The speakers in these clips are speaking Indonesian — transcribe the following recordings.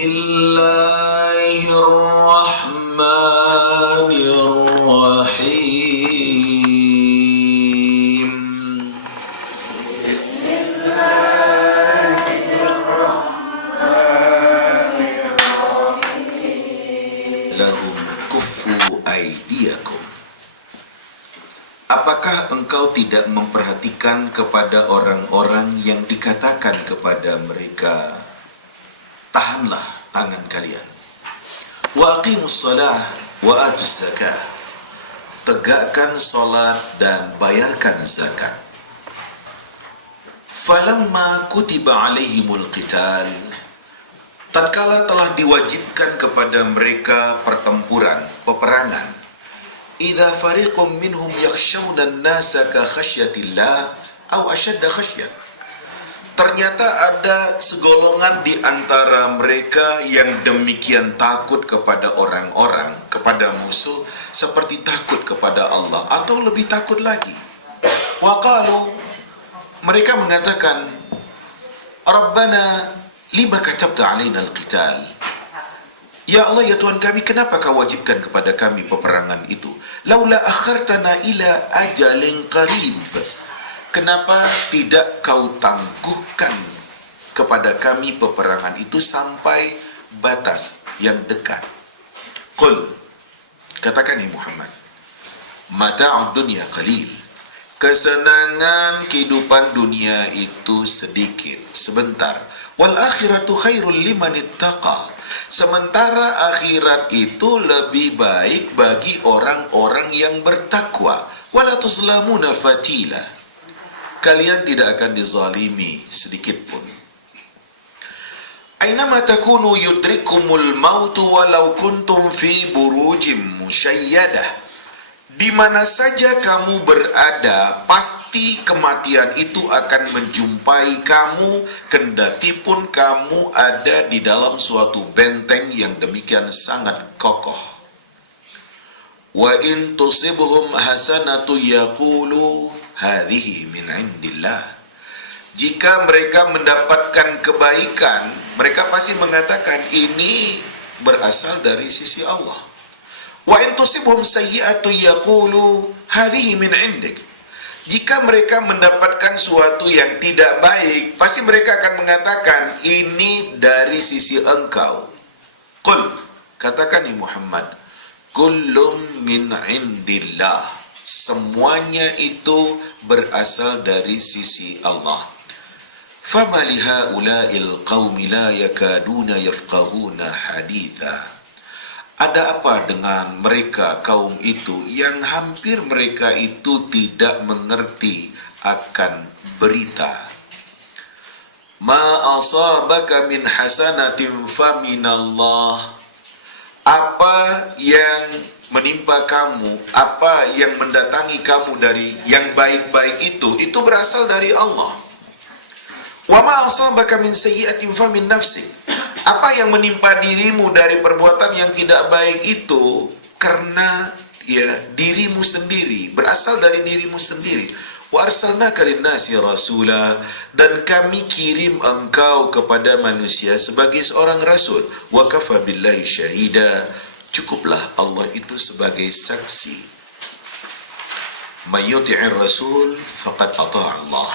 Bismillahirrahmanirrahim. Lahum kuffu aydiyakum. Apakah engkau tidak memperhatikan kepada orang-orang yang dikatakan kepada mereka, tahanlah tangan kalian. Wa aqimus salah wa atuz zakah. Tegakkan salat dan bayarkan zakat. Falamma kutiba alaihimul qital. Tatkala telah diwajibkan kepada mereka pertempuran, peperangan. Idza fariqum minhum yakhshawna an-nasa ka khasyatillah aw ashadda khasyah. Ternyata ada segolongan di antara mereka yang demikian takut kepada orang-orang, kepada musuh, seperti takut kepada Allah, atau lebih takut lagi. Wa qalu, mereka mengatakan, Rabbana lima katabta alaina al-qital. Ya Allah, ya Tuhan kami, kenapa kau wajibkan kepada kami peperangan itu? Laula akhartana ila ajalin qarib. Kenapa tidak kau tangguhkan kepada kami peperangan itu sampai batas yang dekat? Qul, katakan ya Muhammad, mata'ud dunya qalil. Kesenangan kehidupan dunia itu sedikit, sebentar. Wal akhiratu khairul liman ittaqa. Sementara akhirat itu lebih baik bagi orang-orang yang bertakwa. Wala tuzlamuna fatila. Kalian tidak akan dizalimi sedikit pun. Ainama takunu yudrikumul mautu walau kuntum fi burujim musyayyadah. Di mana saja kamu berada, pasti kematian itu akan menjumpai kamu, kendati pun kamu ada di dalam suatu benteng yang demikian sangat kokoh. Wa in tusibhum hasanatu yaqulu hadhihi min indillah. Jika mereka mendapatkan kebaikan, mereka pasti mengatakan ini berasal dari sisi Allah. Wa in tusibhum sayyi'atu yaqulu hadhihi min indik. Jika mereka mendapatkan suatu yang tidak baik, pasti mereka akan mengatakan ini dari sisi engkau. Qul, katakan ya Muhammad, kullum min indillah. Semuanya itu berasal dari sisi Allah. Fama lihaula'il qaumi la yakaduna yafqahuna haditha. Ada apa dengan mereka kaum itu yang hampir mereka itu tidak mengerti akan berita? Ma asabaka min hasanatin faminallah. Apa yang menimpa kamu, apa yang mendatangi kamu dari yang baik-baik itu berasal dari Allah. Wa ma asabaka min sayyi'atin famin nafsik. Apa yang menimpa dirimu dari perbuatan yang tidak baik itu karena ya dirimu sendiri, berasal dari dirimu sendiri. Wa arsalnaka lin-nasi rasula, dan kami kirim engkau kepada manusia sebagai seorang rasul. Wa kafa billahi syahida, cukuplah Allah itu sebagai saksi. May yuti'ir rasul faqad ata'a Allah.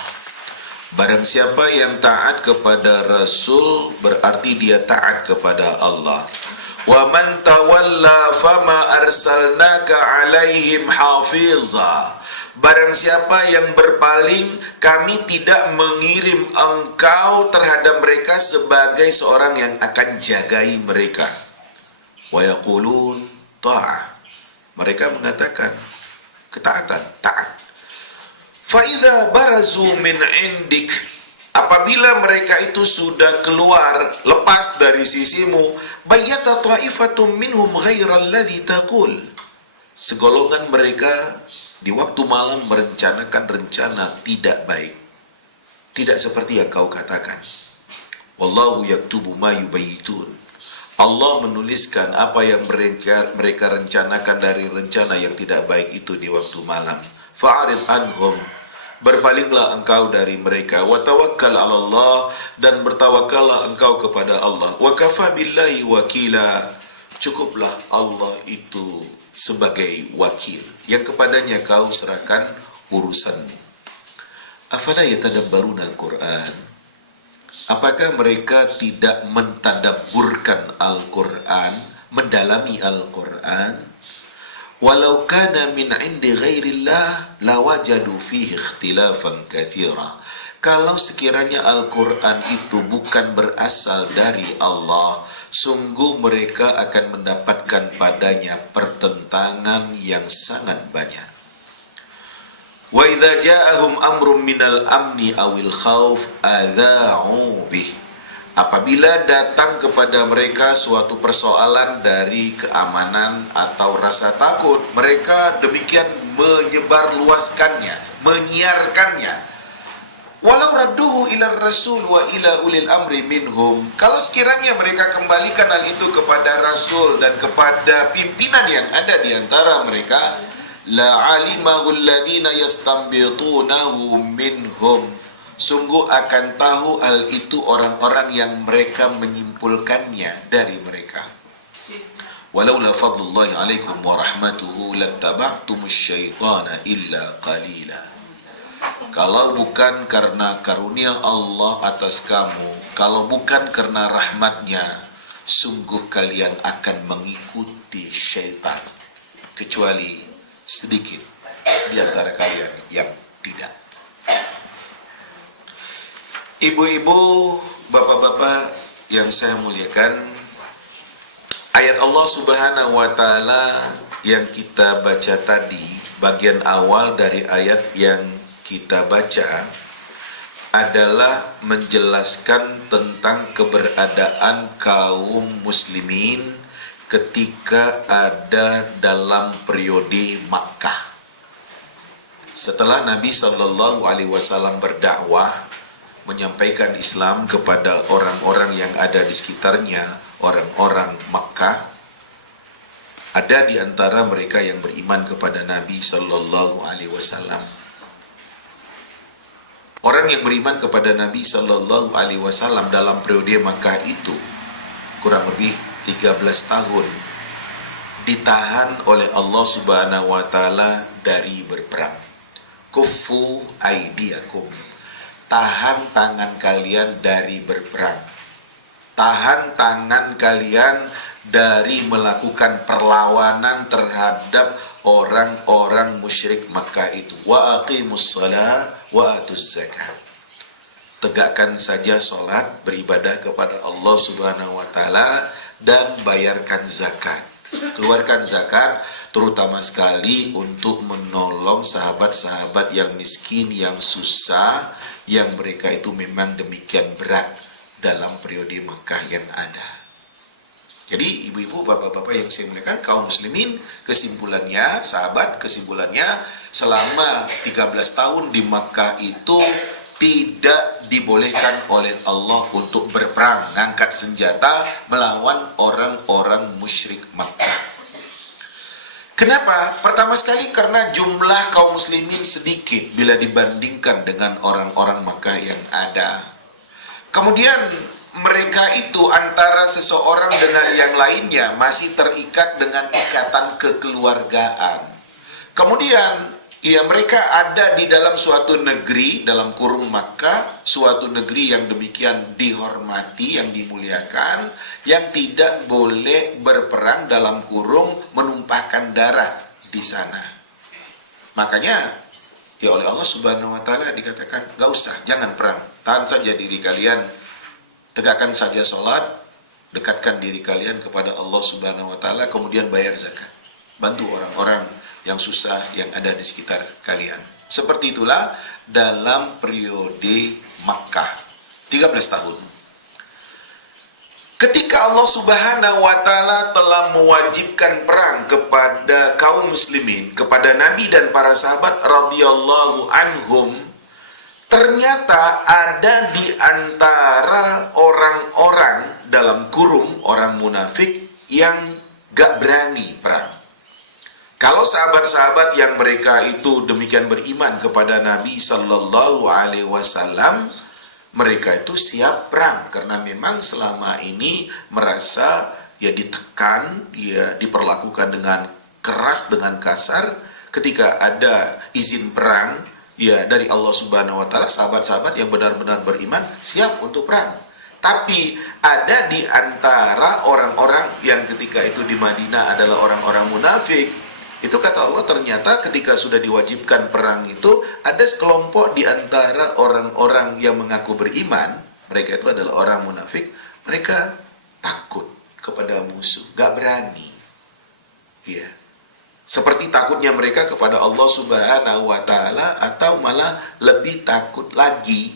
Barang siapa yang taat kepada Rasul, berarti dia taat kepada Allah. Wa man tawalla fama arsalnaka alaihim hafiza. Barang siapa yang berpaling, kami tidak mengirim engkau terhadap mereka sebagai seorang yang akan jagai mereka. Wa yaqulun ta'ah. Mereka mengatakan ketaatan, taat. Fa'idha barazu min indik. Apabila mereka itu sudah keluar, lepas dari sisimu, bayyata ta'ifatum minhum ghairal ladzi taqul. Segolongan mereka di waktu malam merencanakan rencana tidak baik, tidak seperti yang kau katakan. Wallahu yaktubu ma yubayyitun. Allah menuliskan apa yang mereka rencanakan dari rencana yang tidak baik itu di waktu malam. Fa'arid anhum, berpalinglah engkau dari mereka, wa tawakkal 'ala Allah, dan bertawakallah engkau kepada Allah, wa kafa billahi wakila, cukuplah Allah itu sebagai wakil yang kepadanya kau serahkan urusanmu. Afala yatadabbaruna al-Qur'an, apakah mereka tidak mentadabburkan Al-Qur'an, mendalami Al-Qur'an? Walau kana min 'indi ghairillah lawajadu fihi ikhtilafan katsira. Kalau sekiranya Al-Qur'an itu bukan berasal dari Allah, sungguh mereka akan mendapatkan padanya pertentangan yang sangat banyak. Wa idza ja'ahum amrun minal amni awil khauf adza'u bih. Apabila datang kepada mereka suatu persoalan dari keamanan atau rasa takut, mereka demikian menyebarluaskannya, menyiarkannya. Walau radduhu ila rasul wa ila ulil amri minhum. Kalau sekiranya mereka kembalikan hal itu kepada rasul dan kepada pimpinan yang ada di antara mereka, la alimahu alladhina yastanbitunahu minhum. Sungguh akan tahu hal itu orang-orang yang mereka menyimpulkannya dari mereka. Walaula fadlullahi alaikum wa rahmatuhu lattaba'tumus syaitana illa qalila. Kalau bukan karena karunia Allah atas kamu, kalau bukan karena rahmatnya, sungguh kalian akan mengikuti syaitan, kecuali sedikit di antara kalian yang tidak. Ibu-ibu, bapak-bapak yang saya muliakan, ayat Allah Subhanahu wa Ta'ala yang kita baca tadi, bagian awal dari ayat yang kita baca adalah menjelaskan tentang keberadaan kaum muslimin ketika ada dalam periode Makkah. Setelah Nabi SAW berdakwah, menyampaikan Islam kepada orang-orang yang ada di sekitarnya, orang-orang Makkah, ada di antara mereka yang beriman kepada Nabi SAW. Orang yang beriman kepada Nabi SAW dalam periode Makkah itu kurang lebih 13 tahun ditahan oleh Allah Subhanahu wa Ta'ala dari berperang. Kuffu aidiakum, tahan tangan kalian dari berperang, tahan tangan kalian dari melakukan perlawanan terhadap orang-orang musyrik Makkah itu. Wa aqimus shalah wa atuz zakat, tegakkan saja solat, beribadah kepada Allah Subhanahu wa Ta'ala, dan bayarkan zakat, keluarkan zakat, terutama sekali untuk menolong sahabat-sahabat yang miskin, yang susah, yang mereka itu memang demikian berat dalam periode Makkah yang ada. Jadi ibu-ibu, bapak-bapak yang saya muliakan, kaum muslimin, kesimpulannya, sahabat, kesimpulannya, selama 13 tahun di Makkah itu tidak dibolehkan oleh Allah untuk berperang, ngangkat senjata melawan orang-orang musyrik Makkah. Kenapa? Pertama sekali karena jumlah kaum muslimin sedikit bila dibandingkan dengan orang-orang Makkah yang ada. Kemudian mereka itu antara seseorang dengan yang lainnya masih terikat dengan ikatan kekeluargaan. Kemudian ya, mereka ada di dalam suatu negeri, dalam kurung Makkah, suatu negeri yang demikian dihormati, yang dimuliakan, yang tidak boleh berperang, dalam kurung menumpahkan darah di sana. Makanya ya oleh Allah Subhanahu wa Ta'ala dikatakan, gak usah, jangan perang, tahan saja diri kalian, tegakkan saja sholat, dekatkan diri kalian kepada Allah Subhanahu wa Ta'ala, kemudian bayar zakat, bantu orang-orang yang susah yang ada di sekitar kalian. Seperti itulah dalam periode Makkah 13 tahun. Ketika Allah Subhanahu wa Ta'ala telah mewajibkan perang kepada kaum muslimin, kepada Nabi dan para sahabat radhiyallahu anhum, ternyata ada di antara orang-orang dalam kurung orang munafik yang gak berani perang. Kalau sahabat-sahabat yang mereka itu demikian beriman kepada Nabi Sallallahu Alaihi Wasallam, mereka itu siap perang karena memang selama ini merasa ya ditekan, ya diperlakukan dengan keras, dengan kasar. Ketika ada izin perang ya dari Allah Subhanahu wa taala, sahabat-sahabat yang benar-benar beriman siap untuk perang. Tapi ada di antara orang-orang yang ketika itu di Madinah adalah orang-orang munafik. Itu kata Allah, ternyata ketika sudah diwajibkan perang itu ada sekelompok di antara orang-orang yang mengaku beriman, mereka itu adalah orang munafik, mereka takut kepada musuh, gak berani. Ya. Seperti takutnya mereka kepada Allah Subhanahu wa taala, atau malah lebih takut lagi.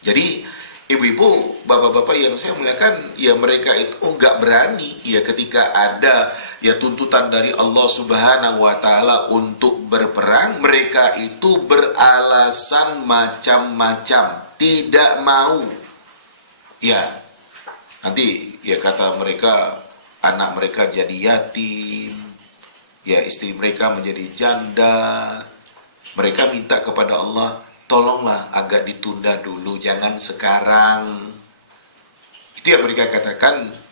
Jadi ibu-ibu, bapak-bapak yang saya muliakan, ya mereka itu nggak berani ya ketika ada ya tuntutan dari Allah Subhanahu wa taala untuk berperang, mereka itu beralasan macam-macam, tidak mau. Ya. Nanti ya kata mereka, anak mereka jadi yatim, ya istri mereka menjadi janda. Mereka minta kepada Allah, tolonglah agak ditunda dulu, jangan sekarang. Itu yang mereka katakan,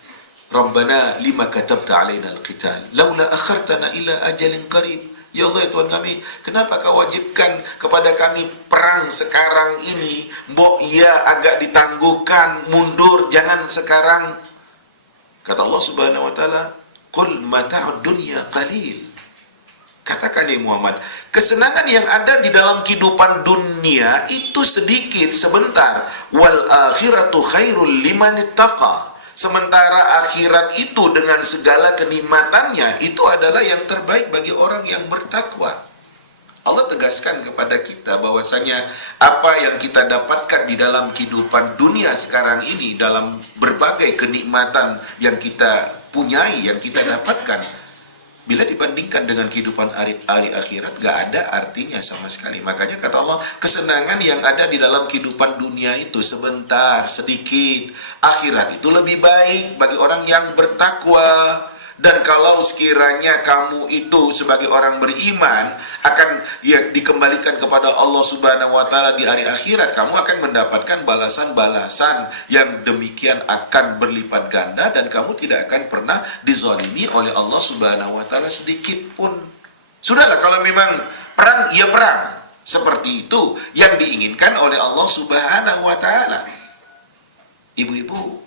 Rabbana lima katabta alaina al-qital laula akhartana ila ajalin qarib. Ya Allah, ya Tuhan kami, kenapa kau wajibkan kepada kami perang sekarang ini? Mbok ya agak ditangguhkan, mundur, jangan sekarang. Kata Allah Subhanahu wa taala, qul mata'ud dunya qalil. Katakan ya Muhammad, kesenangan yang ada di dalam kehidupan dunia itu sedikit, sebentar. Wal akhiratu khairul liman ittaqa. Sementara akhirat itu dengan segala kenikmatannya itu adalah yang terbaik bagi orang yang bertakwa. Allah tegaskan kepada kita bahwasanya apa yang kita dapatkan di dalam kehidupan dunia sekarang ini, dalam berbagai kenikmatan yang kita punyai, yang kita dapatkan, bila dibandingkan dengan kehidupan hari akhirat, gak ada artinya sama sekali. Makanya kata Allah, kesenangan yang ada di dalam kehidupan dunia itu sebentar, sedikit. Akhirat itu lebih baik bagi orang yang bertakwa. Dan kalau sekiranya kamu itu sebagai orang beriman akan ya dikembalikan kepada Allah Subhanahu wa taala di hari akhirat, kamu akan mendapatkan balasan-balasan yang demikian akan berlipat ganda, dan kamu tidak akan pernah dizalimi oleh Allah Subhanahu wa taala sedikit pun. Sudahlah, kalau memang perang, ya perang. Seperti itu yang diinginkan oleh Allah Subhanahu wa taala. Ibu-ibu,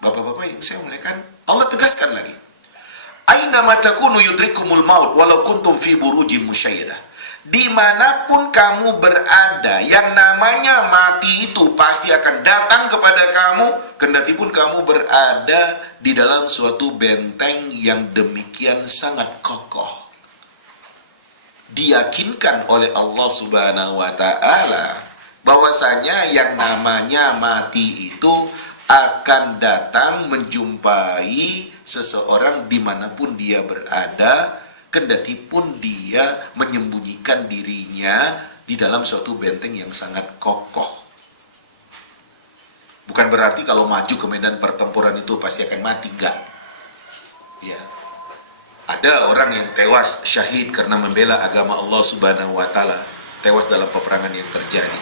bapak-bapak yang saya muliakan, Allah tegaskan lagi, aina ma takunu yudrikumul maut walau kuntum fi burujim musyayyadah. Dimanapun kamu berada, yang namanya mati itu pasti akan datang kepada kamu, kendati pun kamu berada di dalam suatu benteng yang demikian sangat kokoh. Diyakinkan oleh Allah Subhanahu wa taala bahwasanya yang namanya mati itu akan datang menjumpai seseorang dimanapun dia berada, kendati pun dia menyembunyikan dirinya di dalam suatu benteng yang sangat kokoh. Bukan berarti kalau maju ke medan pertempuran itu pasti akan mati, enggak. Ya. Ada orang yang tewas syahid karena membela agama Allah Subhanahu wa taala, tewas dalam peperangan yang terjadi.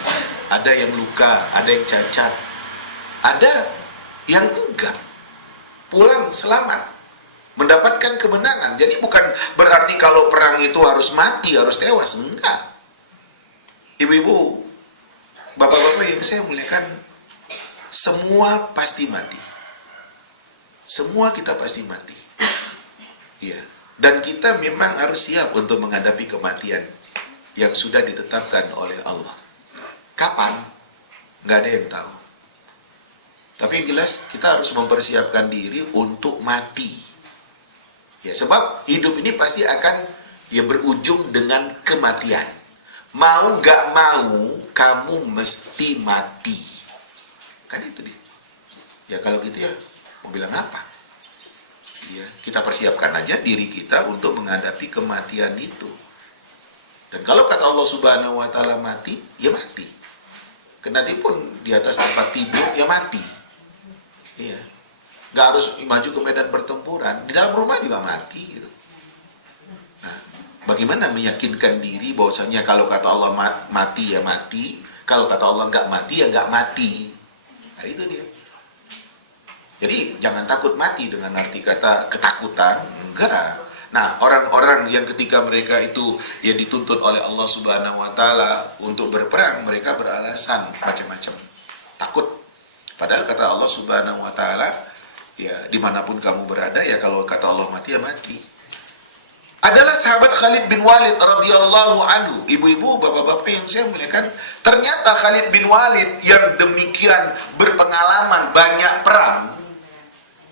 Ada yang luka, ada yang cacat, ada yang enggak, pulang selamat, mendapatkan kemenangan. Jadi bukan berarti kalau perang itu harus mati, harus tewas, enggak. Ibu-ibu, bapak-bapak yang saya muliakan, semua pasti mati. Semua kita pasti mati. Iya. Dan kita memang harus siap untuk menghadapi kematian yang sudah ditetapkan oleh Allah. Kapan? Nggak ada yang tahu. Tapi yang jelas kita harus mempersiapkan diri untuk mati. Ya, sebab hidup ini pasti akan ya berujung dengan kematian. Mau nggak mau, kamu mesti mati. Kan itu dia. Ya kalau gitu ya, mau bilang apa? Ya, kita persiapkan aja diri kita untuk menghadapi kematian itu. Dan kalau kata Allah Subhanahu wa taala mati, ya mati. Kendati pun di atas tempat tidur, ya mati. Iya. Nggak harus maju ke medan pertempuran, di dalam rumah juga mati gitu. Nah, Bagaimana meyakinkan diri bahwasanya kalau kata Allah mati ya mati, kalau kata Allah nggak mati ya nggak mati. Nah itu dia. Jadi jangan takut mati dengan arti kata ketakutan, enggak. Nah, orang-orang yang ketika mereka itu ya dituntut oleh Allah Subhanahu wa taala untuk berperang, mereka beralasan macam-macam. Takut. Padahal kata Allah Subhanahu wa taala, ya dimanapun kamu berada, ya kalau kata Allah mati ya mati. Adalah sahabat Khalid bin Walid radhiyallahu anhu. Ibu-ibu, bapak-bapak yang saya muliakan, ternyata Khalid bin Walid yang demikian berpengalaman banyak perang,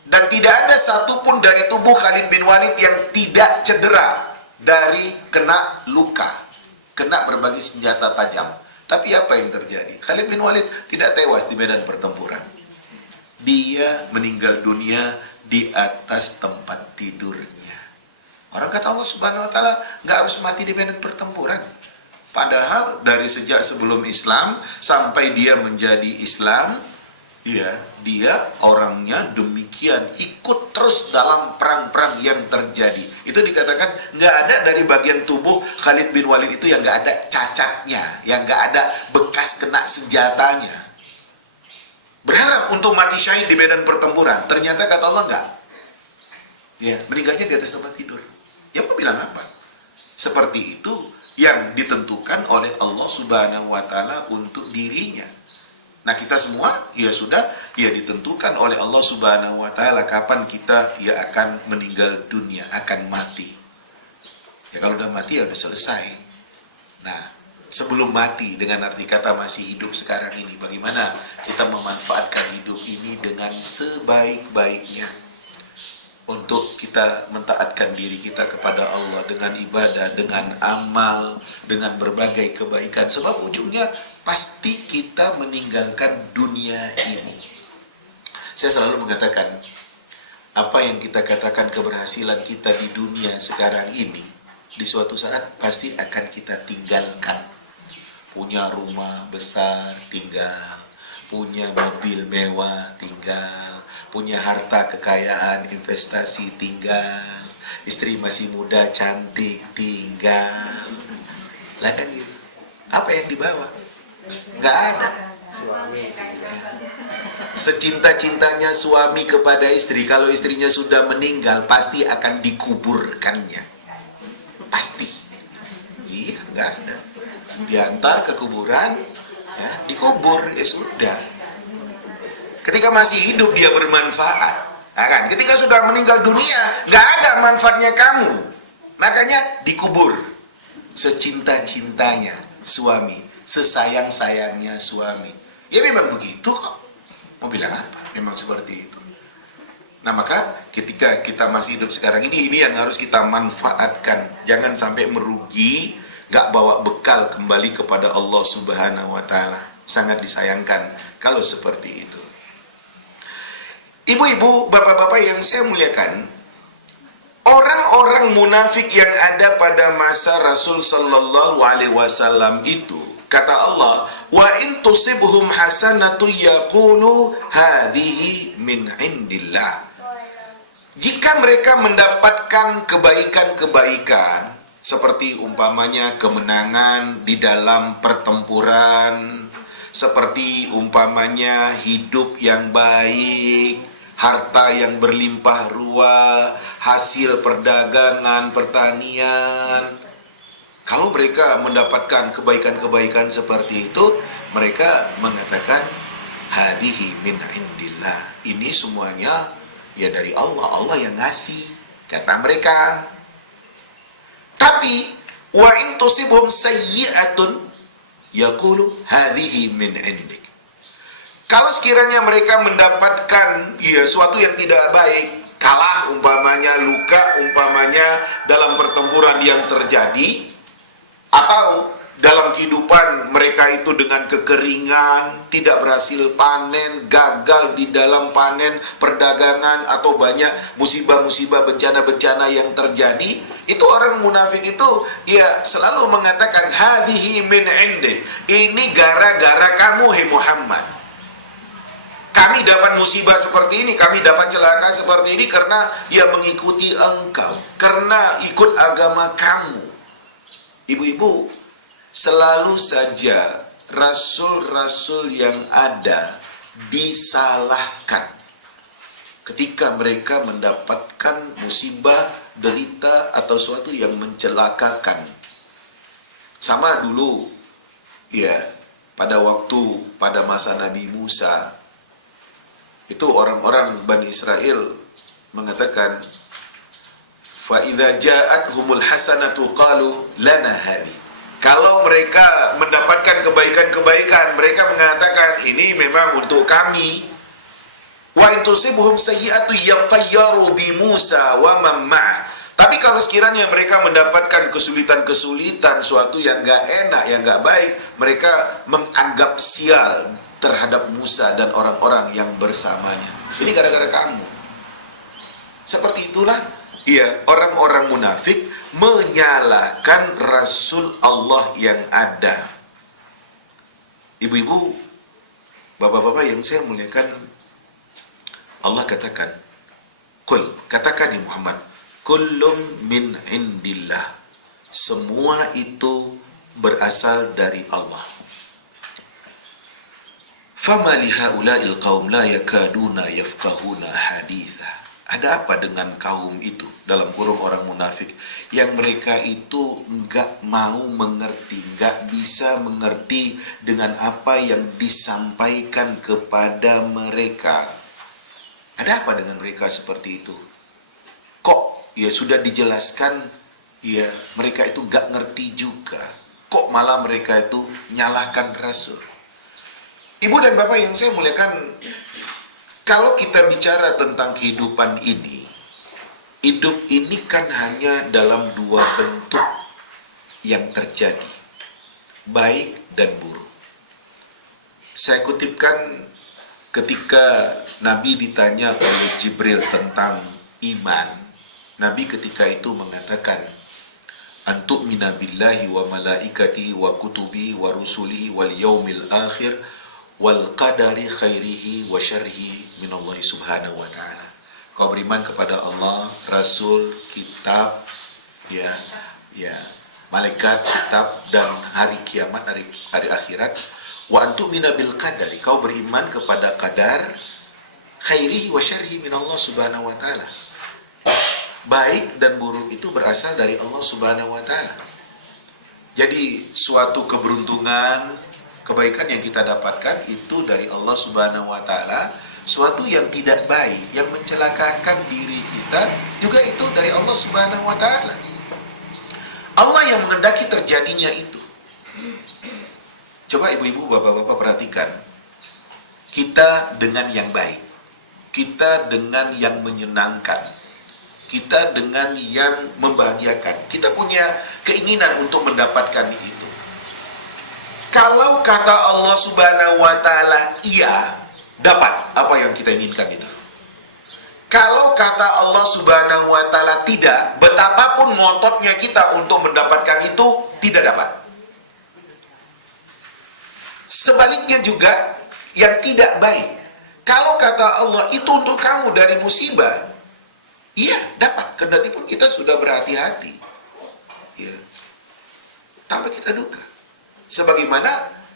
dan tidak ada satupun dari tubuh Khalid bin Walid yang tidak cedera dari kena luka, kena berbagai senjata tajam. Tapi apa yang terjadi? Khalid bin Walid tidak tewas di medan pertempuran. Dia meninggal dunia di atas tempat tidurnya. Orang kata Allah Subhanahu wa taala nggak harus mati di medan pertempuran. Padahal dari sejak sebelum Islam sampai dia menjadi Islam, ya, dia orangnya demikian ikut terus dalam perang-perang yang terjadi. Itu dikatakan nggak ada dari bagian tubuh Khalid bin Walid itu yang nggak ada cacatnya, yang nggak ada bekas kena senjatanya. Berharap untuk mati syahid di medan pertempuran, ternyata kata Allah nggak. Ya, meninggalnya di atas tempat tidur. Ya mau bilang apa? Seperti itu yang ditentukan oleh Allah Subhanahu wa taala untuk dirinya. Nah, kita semua ya sudah ya ditentukan oleh Allah Subhanahu wa taala kapan kita ya akan meninggal dunia, akan mati. Ya kalau udah mati ya udah selesai. Nah, sebelum mati dengan arti kata masih hidup sekarang ini, bagaimana kita memanfaatkan hidup ini dengan sebaik-baiknya untuk kita mentaatkan diri kita kepada Allah dengan ibadah, dengan amal, dengan berbagai kebaikan. Sebab ujungnya pasti kita meninggalkan dunia ini. Saya selalu mengatakan, apa yang kita katakan keberhasilan kita di dunia sekarang ini, di suatu saat pasti akan kita tinggalkan. Punya rumah besar, tinggal. Punya mobil mewah, tinggal. Punya harta kekayaan, investasi, tinggal. Istri masih muda, cantik, tinggal. Lah kan gitu. Apa yang dibawa? Nggak ada. Secinta-cintanya suami kepada istri, kalau istrinya sudah meninggal pasti akan dikuburkannya, pasti. Iya, nggak ada. Diantar ke kuburan, ya, dikubur, ya sudah. Ketika masih hidup dia bermanfaat, ya kan? Ketika sudah meninggal dunia nggak ada manfaatnya kamu, makanya dikubur. Secinta-cintanya suami, sesayang-sayangnya suami. Ya memang begitu kok. Mau bilang apa? Memang seperti itu. Nah maka ketika kita masih hidup sekarang ini yang harus kita manfaatkan. Jangan sampai merugi, gak bawa bekal kembali kepada Allah Subhanahu wa ta'ala. Sangat disayangkan kalau seperti itu. Ibu-ibu, bapak-bapak yang saya muliakan, orang-orang munafik yang ada pada masa Rasul Sallallahu Alaihi Wasallam itu, kata Allah, wa in tusibhum hasanatu yaqulu hadhihi min indillah. Jika mereka mendapatkan kebaikan-kebaikan seperti umpamanya kemenangan di dalam pertempuran, seperti umpamanya hidup yang baik, harta yang berlimpah ruah, hasil perdagangan, pertanian. Kalau mereka mendapatkan kebaikan-kebaikan seperti itu, mereka mengatakan hadhihi min indillah. Ini semuanya ya dari Allah, Allah yang ngasih, kata mereka. Tapi wa in tusibhum sayyi'atun yaqulu hadhihi min indik. Kalau sekiranya mereka mendapatkan ya suatu yang tidak baik, kalah umpamanya, luka umpamanya dalam pertempuran yang terjadi, atau dalam kehidupan mereka itu dengan kekeringan, tidak berhasil panen, gagal di dalam panen, perdagangan, atau banyak musibah-musibah, bencana-bencana yang terjadi, itu orang munafik itu ya selalu mengatakan hadhihi min indik. Ini gara-gara kamu, hai Muhammad. Kami dapat musibah seperti ini, kami dapat celaka seperti ini karena ya mengikuti engkau, karena ikut agama kamu. Ibu-ibu, selalu saja rasul-rasul yang ada disalahkan ketika mereka mendapatkan musibah, derita, atau sesuatu yang mencelakakan. Sama dulu, ya, pada masa Nabi Musa, itu orang-orang Bani Israel mengatakan, فَإِذَا جَاءَتْهُمُ الْحَسَنَةُ قَالُوا لَنَا هَذِهِ. Kalau mereka mendapatkan kebaikan-kebaikan, mereka mengatakan, ini memang untuk kami. وَإِنْ تُصِبْهُمْ سَيِّئَةٌ يَطَّيَّرُوا بِمُوسَى وَمَن مَّعَهُ. Tapi kalau sekiranya mereka mendapatkan kesulitan-kesulitan, suatu yang gak enak, yang gak baik, mereka menganggap sial terhadap Musa dan orang-orang yang bersamanya. Ini gara-gara kamu. Seperti itulah, ya, orang-orang munafik menyalahkan Rasul Allah yang ada. Ibu-ibu, bapak-bapak yang saya muliakan, Allah katakan, Qul, katakan ya Muhammad, kullum min indillah. Semua itu berasal dari Allah. Fama lihaula'il qaum la yakaduna yafqahuna haditha. Ada apa dengan kaum itu, dalam kurung orang munafik, yang mereka itu enggak mau mengerti, enggak bisa mengerti dengan apa yang disampaikan kepada mereka. Ada apa dengan mereka seperti itu? Kok ya sudah dijelaskan, ya mereka itu enggak ngerti juga. Kok malah mereka itu nyalahkan Rasul? Ibu dan Bapak yang saya muliakan, kalau kita bicara tentang kehidupan ini, hidup ini kan hanya dalam dua bentuk yang terjadi, baik dan buruk. Saya kutipkan ketika Nabi ditanya oleh Jibril tentang iman, Nabi ketika itu mengatakan, Antu'mina billahi wa malaikatihi wa kutubihi wa rusulihi wal yaumil akhir wal qadari khairihi wa syarrihi minallahi subhanahu wa ta'ala. Kau beriman kepada Allah, Rasul, kitab, ya, malaikat, kitab, dan hari kiamat, hari akhirat. Wa antu'mina bil qadari. Kau beriman kepada qadar khairihi wa syarrihi minallah subhanahu wa ta'ala. Baik dan buruk itu berasal dari Allah subhanahu wa ta'ala. Jadi suatu keberuntungan, kebaikan yang kita dapatkan itu dari Allah subhanahu wa ta'ala. Suatu yang tidak baik, yang mencelakakan diri kita, juga itu dari Allah subhanahu wa ta'ala. Allah yang mengendaki terjadinya itu. Coba ibu-ibu, bapak-bapak perhatikan. Kita dengan yang baik, kita dengan yang menyenangkan, kita dengan yang membahagiakan, kita punya keinginan untuk mendapatkan itu. Kalau kata Allah subhanahu wa ta'ala iya, dapat apa yang kita inginkan itu. Kalau kata Allah subhanahu wa ta'ala tidak, betapapun ngototnya kita untuk mendapatkan itu, tidak dapat. Sebaliknya juga, yang tidak baik, kalau kata Allah itu untuk kamu dari musibah, iya dapat, kendati pun kita sudah berhati-hati, ya, tanpa kita duga. Sebagaimana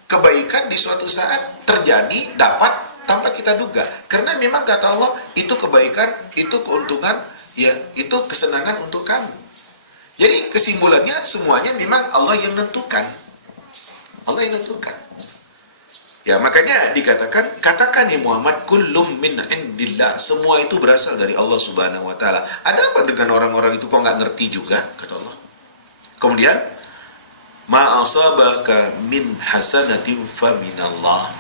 kebaikan di suatu saat terjadi, dapat tanpa kita duga. Karena memang kata Allah, itu kebaikan, itu keuntungan, ya, itu kesenangan untuk kamu. Jadi kesimpulannya semuanya memang Allah yang nentukan. Allah yang nentukan. Ya, makanya dikatakan, katakan ya Muhammad, kullum min indillah. Semua itu berasal dari Allah subhanahu wa ta'ala. Ada apa dengan orang-orang itu kok nggak ngerti juga, kata Allah. Kemudian, ma asabaka min hasanatin fa minallah.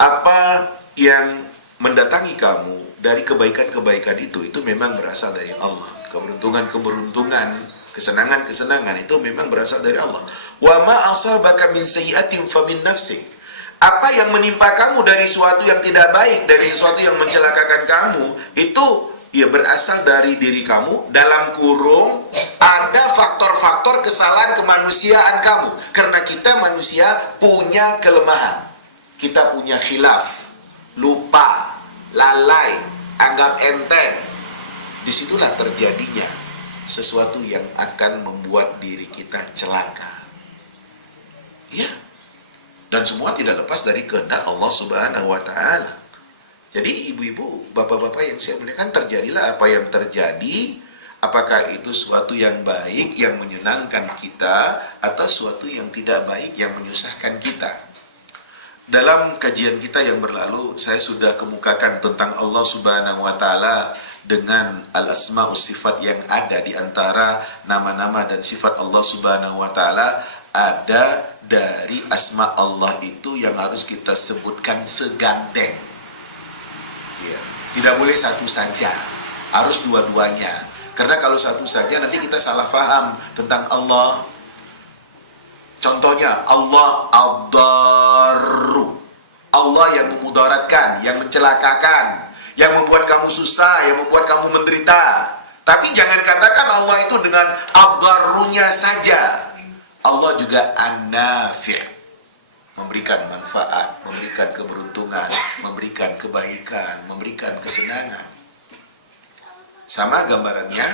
Apa yang mendatangi kamu dari kebaikan-kebaikan itu memang berasal dari Allah. Keberuntungan-keberuntungan, kesenangan-kesenangan itu memang berasal dari Allah. Wa ma asabaka min sayyi'atin fa min nafsik. Apa yang menimpa kamu dari suatu yang tidak baik, dari suatu yang mencelakakan kamu, itu ya berasal dari diri kamu, dalam kurung ada faktor-faktor kesalahan kemanusiaan kamu. Karena kita manusia punya kelemahan. Kita punya khilaf, lupa, lalai, anggap enteng. Disitulah terjadinya sesuatu yang akan membuat diri kita celaka. Ya. Dan semua tidak lepas dari kehendak Allah Subhanahu wa taala. Jadi ibu-ibu, bapak-bapak yang saya muliakan, terjadilah apa yang terjadi. Apakah itu suatu yang baik, yang menyenangkan kita, atau suatu yang tidak baik, yang menyusahkan kita. Dalam kajian kita yang berlalu, saya sudah kemukakan tentang Allah Subhanahu wa taala dengan al-asma'us sifat yang ada di antara nama-nama dan sifat Allah Subhanahu wa taala. Ada dari asma Allah itu yang harus kita sebutkan segandeng. Ya, tidak boleh satu saja, harus dua-duanya. Karena kalau satu saja nanti kita salah paham tentang Allah. Contohnya Allah ad-darru, Allah yang memudaratkan, yang mencelakakan, yang membuat kamu susah, yang membuat kamu menderita. Tapi jangan katakan Allah itu dengan ad-darrunya saja. Allah juga an-nafi', memberikan manfaat, memberikan keberuntungan, memberikan kebaikan, memberikan kesenangan. Sama gambarannya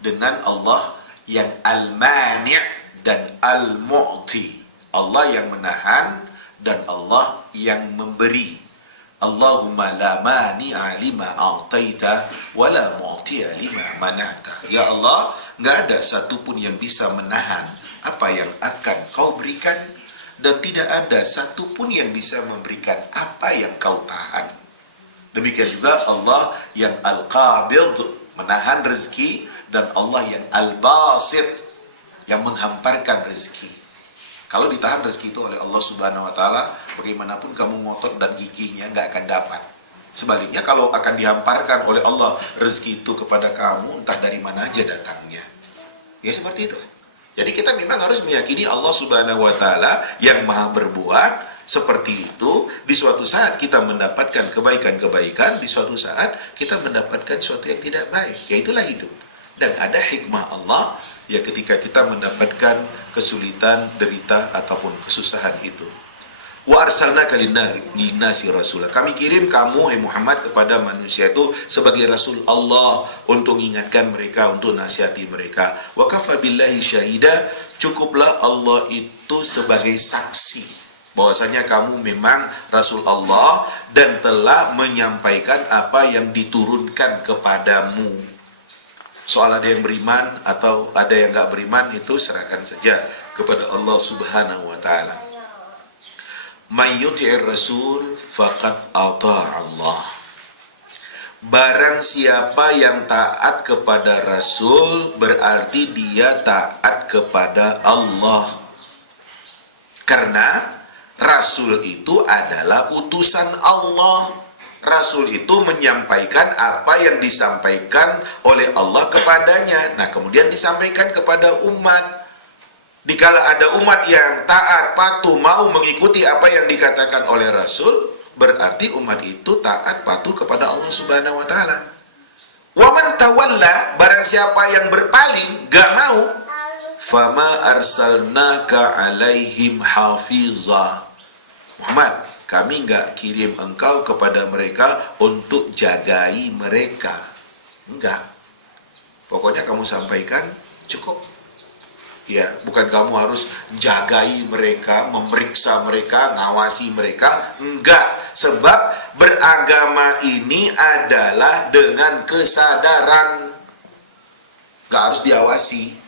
dengan Allah yang al-mani' dan al-mu'ti. Allah yang menahan dan Allah yang memberi. Allahumma la mani'a lima a'taita wa la mu'tiya lima mana'ta. Ya Allah, enggak ada satupun yang bisa menahan apa yang akan kau berikan, dan tidak ada satupun yang bisa memberikan apa yang kau tahan. Demikian juga Allah yang al-qabid, menahan rezeki, dan Allah yang al-basit, yang menghamparkan rezeki. Kalau ditahan rezeki itu oleh Allah Subhanahu wa taala, bagaimanapun kamu ngotot dan giginya nggak akan dapat. Sebaliknya kalau akan dihamparkan oleh Allah rezeki itu kepada kamu, entah dari mana aja datangnya. Ya seperti itu. Jadi kita memang harus meyakini Allah Subhanahu wa taala yang Maha berbuat seperti itu. Di suatu saat kita mendapatkan kebaikan-kebaikan, di suatu saat kita mendapatkan sesuatu yang tidak baik. Ya itulah hidup. Dan ada hikmah Allah ya ketika kita mendapatkan kesulitan, derita ataupun kesusahan itu. Wa arsalnaka linnasi rasulah. Kami kirim kamu, hai Muhammad, kepada manusia itu sebagai rasul Allah untuk mengingatkan mereka, untuk nasihati mereka. Wa kafa billahi syahida, cukuplah Allah itu sebagai saksi bahwasanya kamu memang rasul Allah dan telah menyampaikan apa yang diturunkan kepadamu. Soal ada yang beriman atau ada yang enggak beriman, itu serahkan saja kepada Allah Subhanahu wa taala. May yuti'ir rasul faqad ata'a Allah. Barang siapa yang taat kepada rasul berarti dia taat kepada Allah. Karena rasul itu adalah utusan Allah. Rasul itu menyampaikan apa yang disampaikan oleh Allah kepadanya. Nah, kemudian disampaikan kepada umat. Dikala ada umat yang taat, patuh, mau mengikuti apa yang dikatakan oleh Rasul, berarti umat itu taat, patuh kepada Allah Subhanahu wa taala. Wa man tawalla, barang siapa yang berpaling, gak mau, fama arsalnaka alaihim hafiza. Muhammad, kami gak kirim engkau kepada mereka untuk jagai mereka. Enggak. Pokoknya kamu sampaikan, cukup. Ya, bukan kamu harus jagai mereka, memeriksa mereka, ngawasi mereka. Enggak, sebab beragama ini adalah dengan kesadaran. Enggak harus diawasi.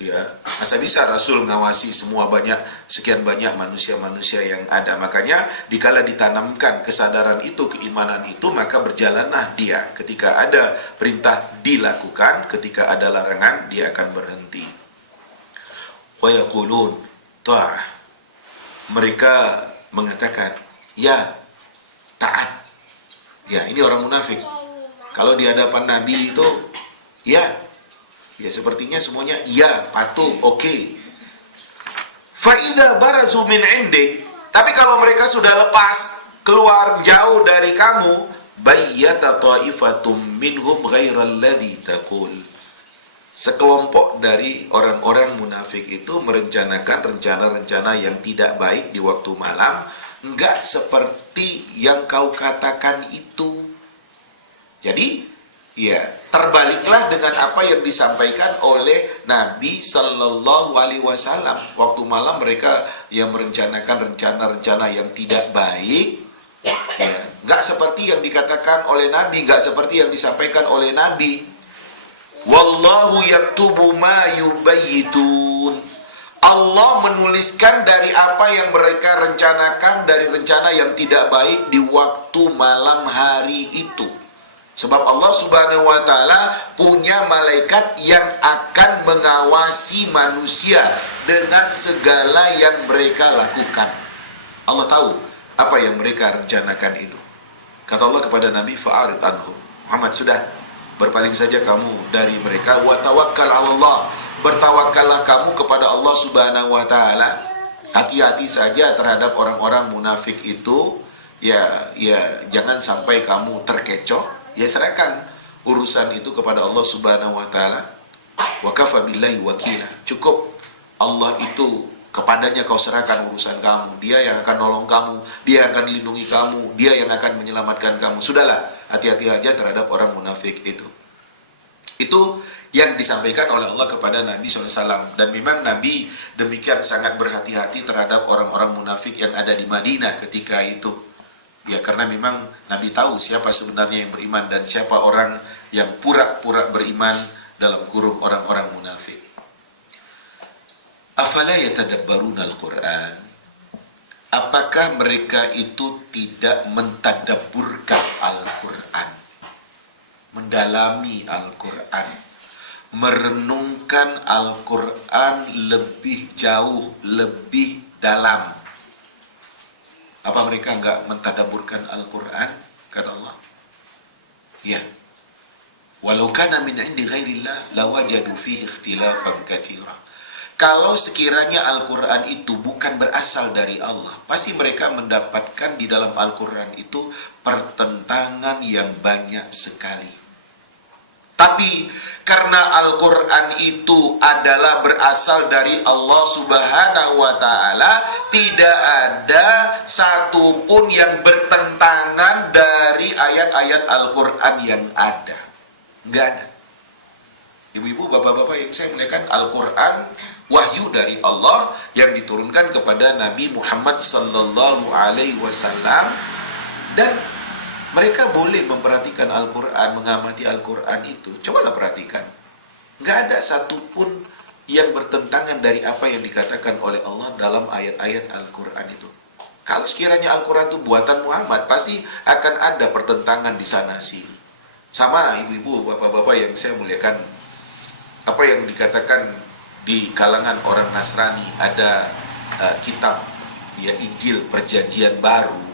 Ya, masa bisa Rasul ngawasi semua sekian banyak manusia-manusia yang ada. Makanya dikala ditanamkan kesadaran itu, keimanan itu, maka berjalanlah dia. Ketika ada perintah dilakukan, ketika ada larangan dia akan berhenti. Wa yaqulun ta'ah, mereka mengatakan ya taat. Ya, ini orang munafik. Kalau di hadapan Nabi itu ya sepertinya semuanya ya, patuh, oke. Fa idza barazu min indik, tapi kalau mereka sudah lepas, keluar jauh dari kamu, bayyata ta'ifatum minhum ghairal ladzi taqul. Sekelompok dari orang-orang munafik itu merencanakan rencana-rencana yang tidak baik di waktu malam, enggak seperti yang kau katakan itu. Jadi Ya, terbaliklah dengan apa yang disampaikan oleh Nabi Sallallahu Alaihi Wasallam. Waktu malam mereka yang merencanakan rencana-rencana yang tidak baik, ya, nggak seperti yang dikatakan oleh Nabi, nggak seperti yang disampaikan oleh Nabi. Wallahu yaktubu ma yubayyitun. Allah menuliskan dari apa yang mereka rencanakan, dari rencana yang tidak baik di waktu malam hari itu. Sebab Allah Subhanahu wa Ta'ala punya malaikat yang akan mengawasi manusia dengan segala yang mereka lakukan. Allah tahu apa yang mereka rencanakan itu. Kata Allah kepada Nabi, fa'arid anhum. Muhammad, sudah, berpaling saja kamu dari mereka. Wa tawakkal 'ala Allah. Bertawakkallah kamu kepada Allah Subhanahu wa Ta'ala. Hati-hati saja terhadap orang-orang munafik itu. Ya, jangan sampai kamu terkecoh. Ya, serahkan urusan itu kepada Allah Subhanahu wa Ta'ala. Wa kafa billahi wakila. Cukup Allah itu, kepadanya kau serahkan urusan kamu. Dia yang akan nolong kamu, dia yang akan lindungi kamu, dia yang akan menyelamatkan kamu. Sudahlah, hati-hati aja terhadap orang munafik itu. Itu yang disampaikan oleh Allah kepada Nabi SAW. Dan memang Nabi demikian sangat berhati-hati terhadap orang-orang munafik yang ada di Madinah ketika itu. Ya, karena memang Nabi tahu siapa sebenarnya yang beriman dan siapa orang yang pura-pura beriman, dalam kurung orang-orang munafik. Afala yatadabbaruna al-Qur'an? Apakah mereka itu tidak mentadabburkan Al-Qur'an? Mendalami Al-Qur'an, merenungkan Al-Qur'an lebih jauh, lebih dalam. Apa mereka enggak mentadabburkan Al-Quran? Kata Allah. Ya. Walau kana min indi ghairillah lawajadu fihi ikhtilafan katsira. Kalau sekiranya Al-Quran itu bukan berasal dari Allah, pasti mereka mendapatkan di dalam Al-Quran itu pertentangan yang banyak sekali. Tapi karena Al-Quran itu adalah berasal dari Allah Subhanahu wa Ta'ala, tidak ada satupun yang bertentangan dari ayat-ayat Al-Quran yang ada. Nggak ada. Ibu-ibu, bapak-bapak yang saya muliakan, Al-Quran wahyu dari Allah yang diturunkan kepada Nabi Muhammad Sallallahu Alaihi Wasallam, dan mereka boleh memperhatikan Al-Quran, mengamati Al-Quran itu. Cobalah perhatikan. Nggak ada satupun yang bertentangan dari apa yang dikatakan oleh Allah dalam ayat-ayat Al-Quran itu. Kalau sekiranya Al-Quran itu buatan Muhammad, pasti akan ada pertentangan di sana sini. Sama ibu-ibu, bapak-bapak yang saya muliakan, apa yang dikatakan di kalangan orang Nasrani, ada kitab, ya, Injil Perjanjian Baru.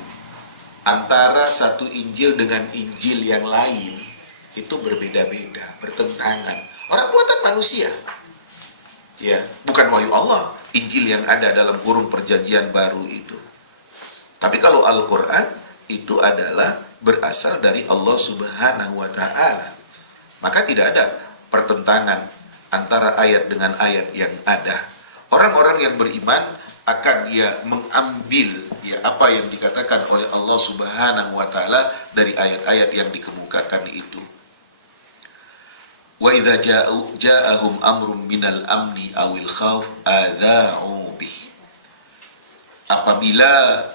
Antara satu Injil dengan Injil yang lain itu berbeda-beda, bertentangan. Orang buatan manusia. Ya, bukan wahyu Allah, Injil yang ada dalam kurung Perjanjian Baru itu. Tapi kalau Al-Quran itu adalah berasal dari Allah Subhanahu wa Ta'ala, maka tidak ada pertentangan antara ayat dengan ayat yang ada. Orang-orang yang beriman akan mengambil apa yang dikatakan oleh Allah Subhanahu wa Ta'ala dari ayat-ayat yang dikemukakan itu. Wa idza ja'ahum amrun minal amni awil khauf adza'u bih. Apabila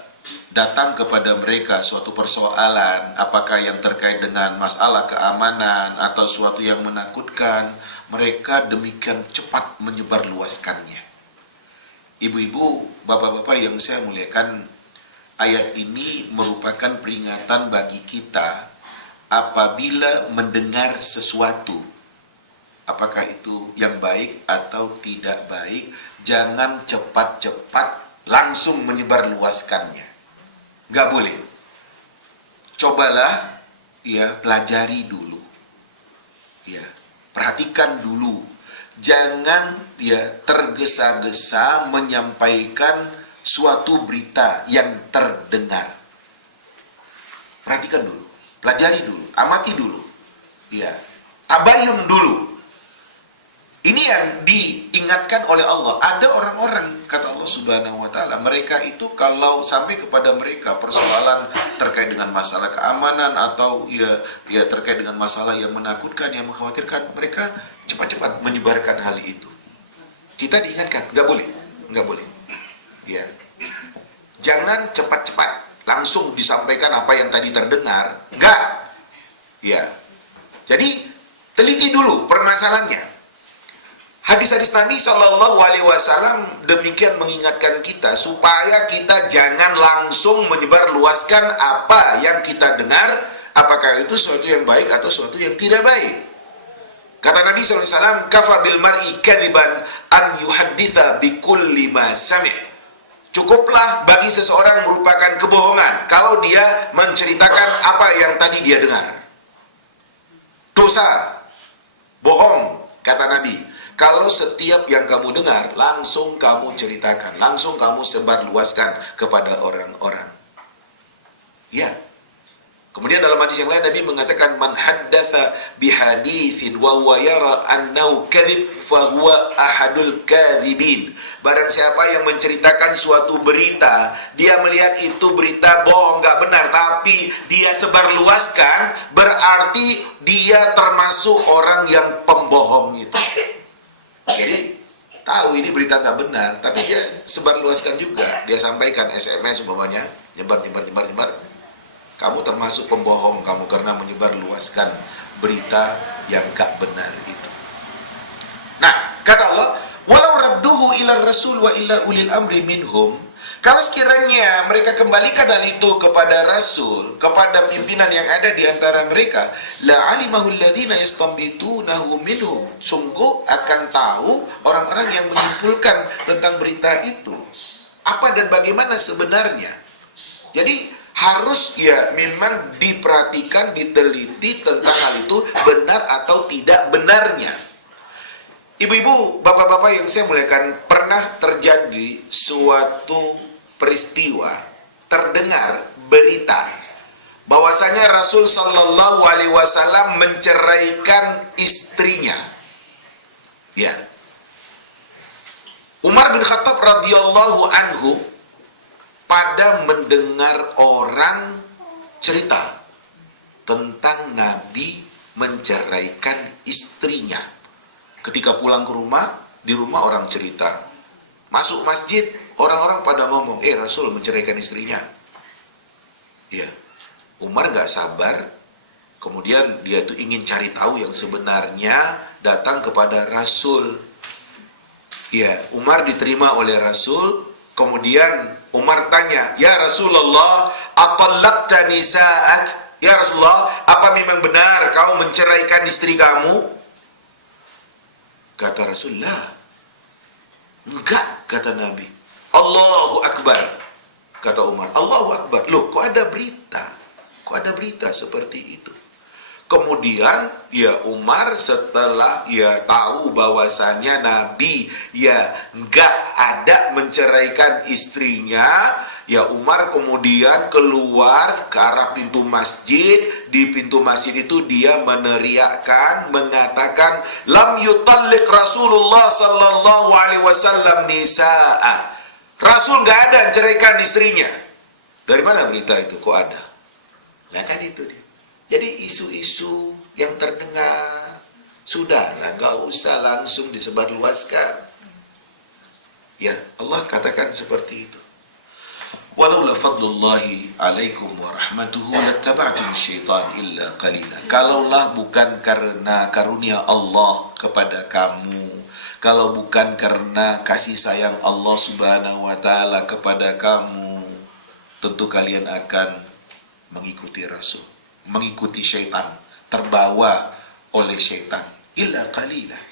datang kepada mereka suatu persoalan, apakah yang terkait dengan masalah keamanan atau suatu yang menakutkan, mereka demikian cepat menyebarluaskannya. Ibu-ibu, bapak-bapak yang saya muliakan, ayat ini merupakan peringatan bagi kita apabila mendengar sesuatu, apakah itu yang baik atau tidak baik, jangan cepat-cepat langsung menyebarluaskannya. Gak boleh. Cobalah, pelajari dulu. Perhatikan dulu. Jangan tergesa-gesa menyampaikan suatu berita yang terdengar. Perhatikan dulu, pelajari dulu, amati dulu. Tabayun dulu. Ini Kemudian diingatkan oleh Allah, ada orang-orang, kata Allah Subhanahu wa taala, mereka itu kalau sampai kepada mereka persoalan terkait dengan masalah keamanan atau ya terkait dengan masalah yang menakutkan, yang mengkhawatirkan, mereka cepat-cepat menyebarkan hal itu. Kita diingatkan, nggak boleh. Ya. Jangan cepat-cepat langsung disampaikan apa yang tadi terdengar, enggak. Ya. Jadi teliti dulu permasalahannya. Hadis-hadis Nabi SAW demikian mengingatkan kita supaya kita jangan langsung menyebarluaskan apa yang kita dengar, apakah itu sesuatu yang baik atau sesuatu yang tidak baik. Kata Nabi SAW, kafa bil mar'i kadziban an yuhadditha bi kulli ma sami'. Cukuplah bagi seseorang merupakan kebohongan kalau dia menceritakan apa yang tadi dia dengar. Dosa, bohong, kata Nabi. Kalau setiap yang kamu dengar, langsung kamu ceritakan, langsung kamu sebarluaskan kepada orang-orang. Ya. Kemudian dalam hadis yang lain Nabi mengatakan, man haddatha bihadithin wa huwa yara annahu kadhib fa huwa ahadul kadhibin. Barang siapa yang menceritakan suatu berita, dia melihat itu berita bohong, enggak benar, tapi dia sebarluaskan, berarti dia termasuk orang yang pembohong itu. Jadi tahu ini berita nggak benar, tapi dia sebarluaskan juga, dia sampaikan SMS umpamanya, nyebar. Kamu termasuk pembohong kamu karena menyebarluaskan berita yang nggak benar itu. Nah, kata Allah, walau radduhu ila rasul wa ila ulil amri minhum. Kalau sekiranya mereka kembalikan hal itu kepada Rasul, kepada pimpinan yang ada di antara mereka, la'alimahu alladhina yastanbitunahu minhum. Sungguh akan tahu orang-orang yang menyimpulkan tentang berita itu. Apa dan bagaimana sebenarnya. Jadi harus ya memang diperhatikan, diteliti tentang hal itu benar atau tidak benarnya. Ibu-ibu, bapak-bapak yang saya muliakan, pernah terjadi suatu peristiwa, terdengar berita bahwasanya Rasul Sallallahu Alaihi Wasallam menceraikan istrinya. Ya, Umar bin Khattab radhiyallahu anhu pada mendengar orang cerita tentang Nabi menceraikan istrinya. Ketika pulang ke rumah, di rumah orang cerita. Masuk masjid, orang-orang pada ngomong, Rasul menceraikan istrinya. Ya, Umar gak sabar. Kemudian dia tuh ingin cari tahu yang sebenarnya, datang kepada Rasul. Ya, Umar diterima oleh Rasul. Kemudian Umar tanya, ya Rasulullah, atallaqta nisa'ak? Ya Rasulullah, apa memang benar kau menceraikan istri kamu? Kata Rasulullah, enggak, kata Nabi. Allahu Akbar, kata Umar. Allahu Akbar. Loh, kok ada berita? Kok ada berita seperti itu? Kemudian ya Umar setelah ya tahu bahwasanya Nabi ya enggak ada menceraikan istrinya, ya Umar kemudian keluar ke arah pintu masjid. Di pintu masjid itu dia meneriakkan, mengatakan, lam yutalliq Rasulullah sallallahu alaihi wasallam nisa'a. Rasul nggak ada ceraikan istrinya. Dari mana berita itu? Kok ada? Nah kan itu dia. Jadi isu-isu yang terdengar, sudahlah, nggak usah langsung disebarluaskan. Ya, Allah katakan seperti itu. Walaula fadlullahi alaikum wa rahmatuhu lattaba'tum syaitan illa qalila. Kalaulah bukan karena karunia Allah kepada kamu, kalau bukan karena kasih sayang Allah Subhanahu wa taala kepada kamu, tentu kalian akan mengikuti Rasul, mengikuti syaitan, terbawa oleh syaitan. Illa qalila.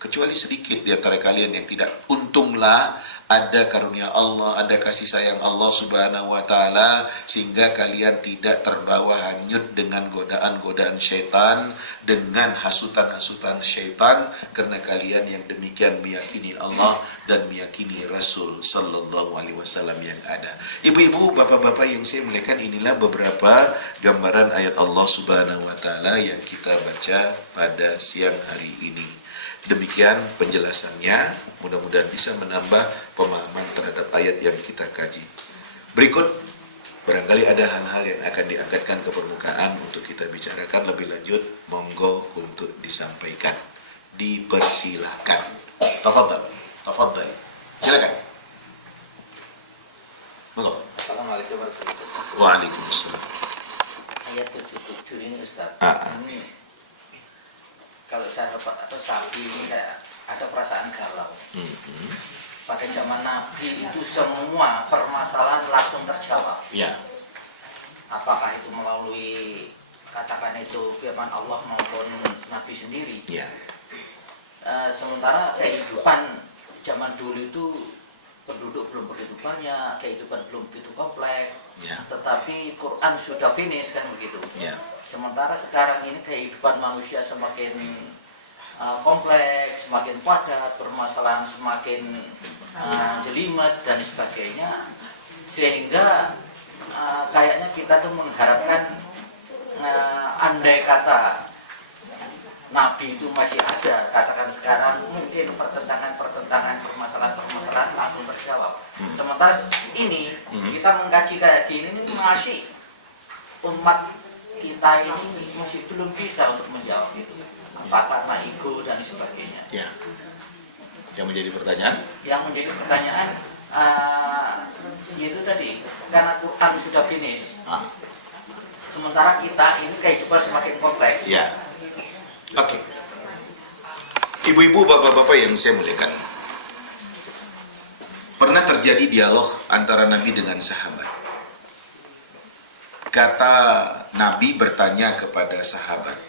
Kecuali sedikit di antara kalian yang tidak. Untunglah ada karunia Allah, ada kasih sayang Allah Subhanahu wa taala sehingga kalian tidak terbawa hanyut dengan godaan-godaan syaitan, dengan hasutan-hasutan syaitan, karena kalian yang demikian meyakini Allah dan meyakini Rasul sallallahu alaihi wasallam yang ada. Ibu-ibu, bapak-bapak yang saya muliakan, inilah beberapa gambaran ayat Allah Subhanahu wa taala yang kita baca pada siang hari ini. Demikian penjelasannya, mudah-mudahan bisa menambah pemahaman terhadap ayat yang kita kaji. Berikut, barangkali ada hal-hal yang akan diangkatkan ke permukaan untuk kita bicarakan lebih lanjut, monggo untuk disampaikan. Dipersilahkan. Tafadhal. Silakan. Monggo. Assalamualaikum warahmatullahi wabarakatuh. Waalaikumsalam. Ayat 77 ini Ustaz. Ini kalau saya resapi ini kayak ada perasaan galau. Pada zaman Nabi itu semua permasalahan langsung terjawab. Ya. Apakah itu melalui katakan itu firman Allah maupun Nabi sendiri. Ya. Sementara kehidupan zaman dulu itu penduduk belum begitu banyak, kehidupan belum begitu kompleks, Ya. tetapi Quran sudah finish kan begitu. Ya. Sementara sekarang ini kehidupan manusia semakin kompleks, semakin padat, permasalahan semakin jelimet dan sebagainya, sehingga kayaknya kita tuh mengharapkan andai kata Nabi itu masih ada, katakan sekarang mungkin permasalahan langsung terjawab. Sementara ini kita mengkaji kayak gini masih umat kita ini masih belum bisa untuk menjawab itu. Apa karena ego dan sebagainya. Ya. Yang menjadi pertanyaan? Yang menjadi pertanyaan yaitu tadi karena Quran sudah finish. Sementara kita ini kehidupan semakin kompleks. Ya. Oke. Ibu-ibu, bapak-bapak yang saya muliakan, pernah terjadi dialog antara Nabi dengan sahabat. Kata Nabi bertanya kepada sahabat,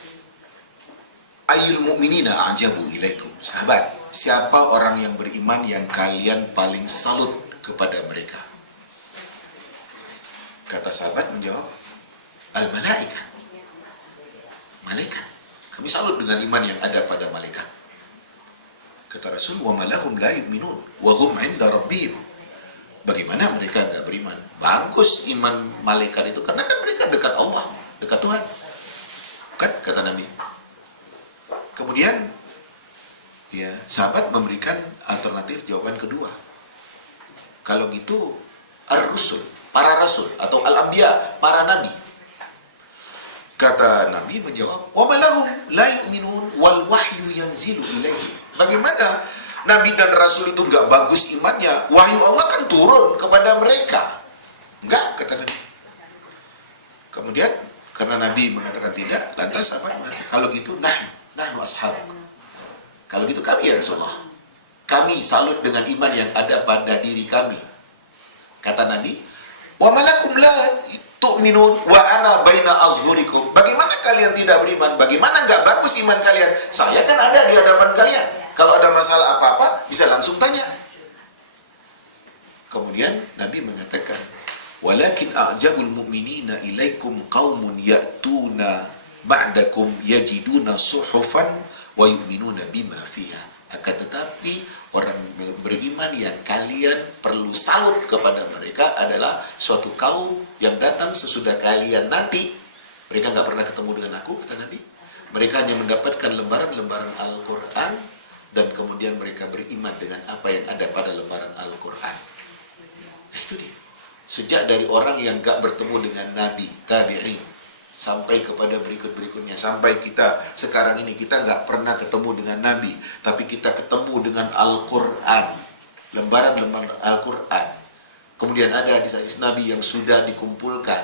Ayyul mu'minina a'jabu ilaikum. Sahabat, siapa orang yang beriman yang kalian paling salut kepada mereka? Kata sahabat menjawab, Al-malaika. Malaikat. Kami salut dengan iman yang ada pada malaikat. Kata Rasul, wa malahum la yu'minun wa hum 'inda rabbihim. Bagaimana mereka enggak beriman? Bagus iman malaikat itu karena kan mereka dekat Allah, dekat Tuhan. Kan kata Nabi. Kemudian ya, sahabat memberikan alternatif jawaban kedua. Kalau gitu ar-rusul, para rasul atau al-anbiya, para nabi. Kata Nabi menjawab, wa malahum la yu'minun wal wahyu yanzilu ilaihi. Bagaimana Nabi dan Rasul itu enggak bagus imannya? Wahyu Allah kan turun kepada mereka. Enggak, kata Nabi. Kemudian karena Nabi mengatakan tidak, lantas sahabat mengatakan, kalau gitu nahnu ashabuk. Kalau gitu kami ya Rasulullah. Kami salut dengan iman yang ada pada diri kami. Kata Nabi, wa malakum la tu'minun wa ana baina azhurikum. Bagaimana kalian tidak beriman? Bagaimana enggak bagus iman kalian? Saya kan ada di hadapan kalian. Kalau ada masalah apa-apa bisa langsung tanya. Kemudian Nabi mengatakan, walakin a'jabul mu'minina ilaikum qaumun ya'tuna ba'dakum yajiduna suhufan wa yu'minuna bima fiha. Akan tetapi orang beriman yang kalian perlu salut kepada mereka adalah suatu kaum yang datang sesudah kalian nanti. Mereka nggak pernah ketemu dengan aku, kata Nabi. Mereka hanya mendapatkan lembaran-lembaran Al-Quran dan kemudian mereka beriman dengan apa yang ada pada lembaran Al-Quran. Nah, itu dia. Sejak dari orang yang nggak bertemu dengan Nabi, tabi'in, sampai kepada berikut-berikutnya, sampai kita sekarang ini kita nggak pernah ketemu dengan Nabi, tapi kita ketemu dengan Al-Quran, lembaran-lembaran Al-Quran. Kemudian ada hadis-hadis Nabi yang sudah dikumpulkan.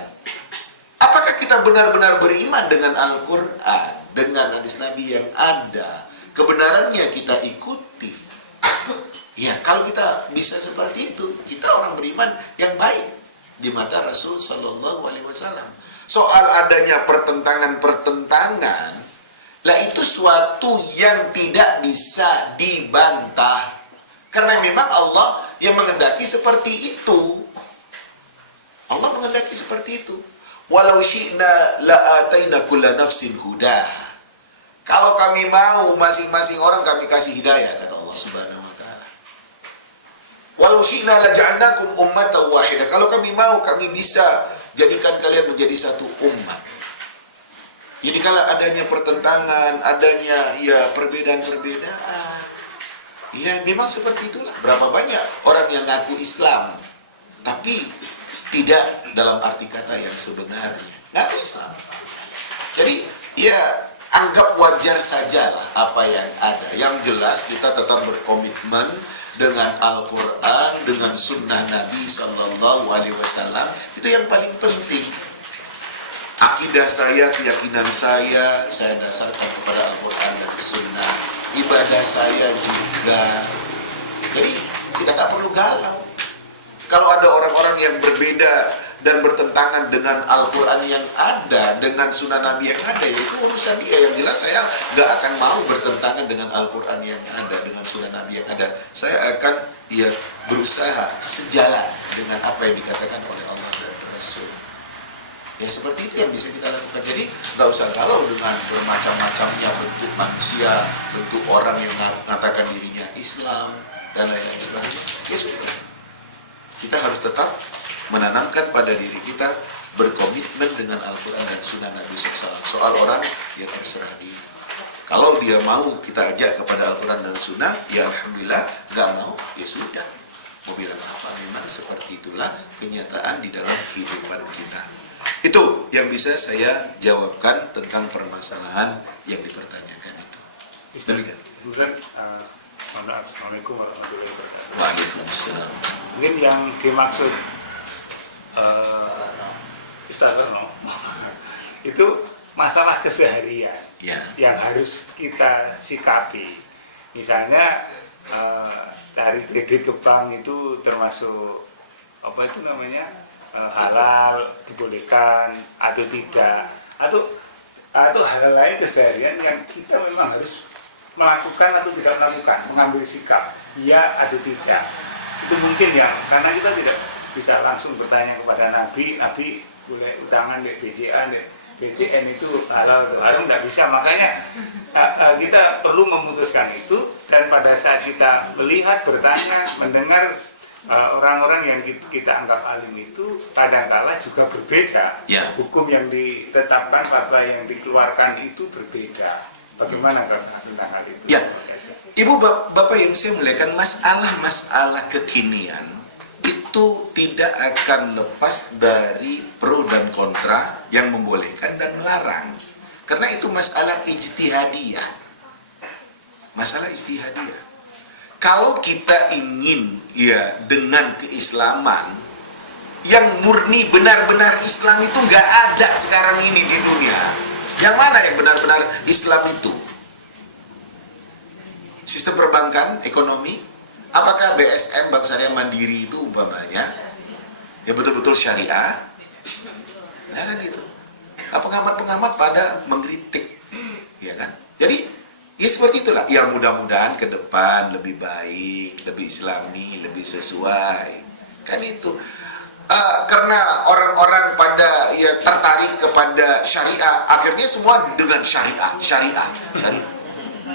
Apakah kita benar-benar beriman dengan Al-Quran, dengan hadis Nabi yang ada? Kebenarannya kita ikuti. Ya, kalau kita bisa seperti itu, kita orang beriman yang baik di mata Rasul Sallallahu Alaihi Wasallam. Soal adanya pertentangan, lah itu suatu yang tidak bisa dibantah. Karena memang Allah yang menghendaki seperti itu. Allah menghendaki seperti itu. Walau syi'na la'ataina kulla nafsin hudaha. Kalau kami mau, masing-masing orang kami kasih hidayah, kata Allah Subhanahu wa taala. Walau syi'na laja'alnakum ummatan wahidah. Kalau kami mau, kami bisa jadikan kalian menjadi satu umat. Jadi kalau adanya pertentangan, adanya ya perbedaan-perbedaan, ya memang seperti itulah. Berapa banyak orang yang ngaku Islam, tapi tidak dalam arti kata yang sebenarnya. Ngaku Islam. Jadi ya anggap wajar sajalah apa yang ada. Yang jelas kita tetap berkomitmen dengan Al-Quran, dengan Sunnah Nabi Sallallahu Alaihi Wasallam. Itu yang paling penting. Akidah saya, keyakinan saya dasarkan kepada Al-Quran dan Sunnah. Ibadah saya juga. Jadi kita tak perlu galau. Kalau ada orang-orang yang berbeda dan bertentangan dengan Al-Quran yang ada, dengan Sunnah Nabi yang ada, itu urusan dia. Yang jelas saya gak akan mau bertentangan dengan Al-Quran yang ada, dengan Sunnah Nabi yang ada. Saya akan berusaha sejalan dengan apa yang dikatakan oleh Allah dan Rasul. Ya seperti itu yang bisa kita lakukan. Jadi nggak usah galau dengan bermacam-macamnya bentuk manusia, bentuk orang yang mengatakan dirinya Islam dan lain-lain sebagainya. Ya sudah. Kita harus tetap menanamkan pada diri kita berkomitmen dengan Al-Quran dan Sunnah Nabi SAW. Soal orang, ya terserah dia. Kalau dia mau kita ajak kepada Al-Quran dan Sunnah, ya Alhamdulillah. Nggak mau, ya sudah. Mau bilang apa? Memang seperti itulah kenyataan di dalam kehidupan kita. Itu yang bisa saya jawabkan tentang permasalahan yang dipertanyakan itu. Demikian. Kemudian, Assalamualaikum warahmatullahi wabarakatuh. Waalaikumsalam. Mungkin yang dimaksud Ustaz Rono itu masalah keseharian Ya. yang harus kita sikapi. Misalnya dari kredit ke bank itu termasuk apa itu namanya? Halal, dibolehkan atau tidak, atau hal lain keseharian yang kita memang harus melakukan atau tidak melakukan, mengambil sikap iya atau tidak. Itu mungkin ya, karena kita tidak bisa langsung bertanya kepada Nabi boleh utangan di BCA, di BCN itu halal atau haram, tidak bisa. Makanya kita perlu memutuskan itu, dan pada saat kita melihat, bertanya, mendengar orang-orang yang kita anggap alim itu kadang-kala juga berbeda. Ya. Hukum yang ditetapkan, fatwa yang dikeluarkan itu berbeda. Bagaimana tentang hal itu? Ya. Ibu bapak yang saya muliakan, masalah kekinian itu tidak akan lepas dari pro dan kontra yang membolehkan dan melarang. Karena itu masalah ijtihadiyah. Masalah ijtihadiyah. Kalau kita ingin ya dengan keislaman yang murni benar-benar Islam itu nggak ada sekarang ini di dunia. Yang mana yang benar-benar Islam itu? Sistem perbankan, ekonomi, apakah BSM, Bank Syariah Mandiri itu umpamanya ya betul-betul syariah? Ya kan itu. Pengamat-pengamat pada mengkritik, ya kan? Jadi ya seperti itulah. Ya mudah-mudahan ke depan lebih baik, lebih Islami, lebih sesuai. Kan itu. Karena orang-orang pada ya tertarik kepada syariah, akhirnya semua dengan syariah.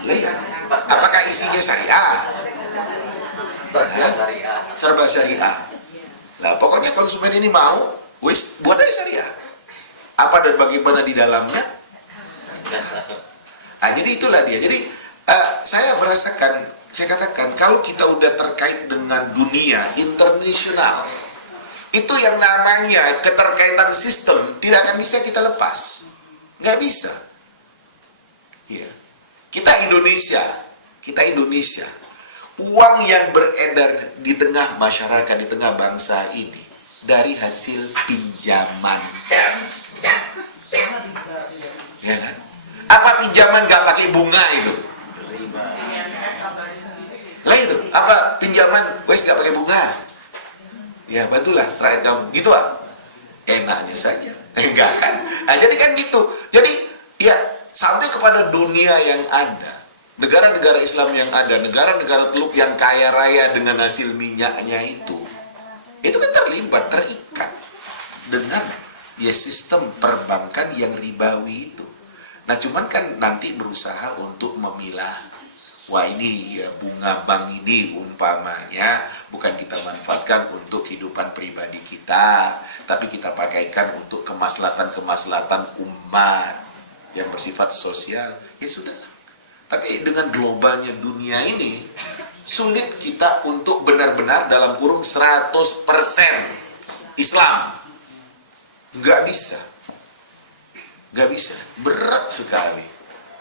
Lah ya. Apakah isinya syariah? Serba syariah. Nah, pokoknya konsumen ini mau, wis buat aja syariah. Apa dan bagaimana di dalamnya? Nah, jadi itulah dia. Jadi saya merasakan, saya katakan kalau kita udah terkait dengan dunia internasional, itu yang namanya keterkaitan sistem tidak akan bisa kita lepas, nggak bisa. Iya. Kita Indonesia, uang yang beredar di tengah masyarakat, di tengah bangsa ini dari hasil pinjaman, ya kan? Apa pinjaman nggak pakai bunga itu? Lah itu, apa pinjaman wes nggak pakai bunga? Ya bantulah rakyat kamu, gitu ah? Enaknya saja, enggak kan? Nah, jadi kan gitu. Jadi ya sampai kepada dunia yang ada, negara-negara Islam yang ada, negara-negara Teluk yang kaya raya dengan hasil minyaknya itu kan terlibat, terikat dengan ya sistem perbankan yang ribawi itu. Nah cuman kan nanti berusaha untuk memilah, wah ini ya bunga bank ini umpamanya bukan kita manfaatkan untuk kehidupan pribadi kita, tapi kita pakaikan untuk kemaslahatan umat. yang bersifat sosial, ya sudah. Tapi dengan globalnya dunia ini, sulit kita untuk benar-benar dalam kurung 100% Islam. Nggak bisa. Nggak bisa. Berat sekali.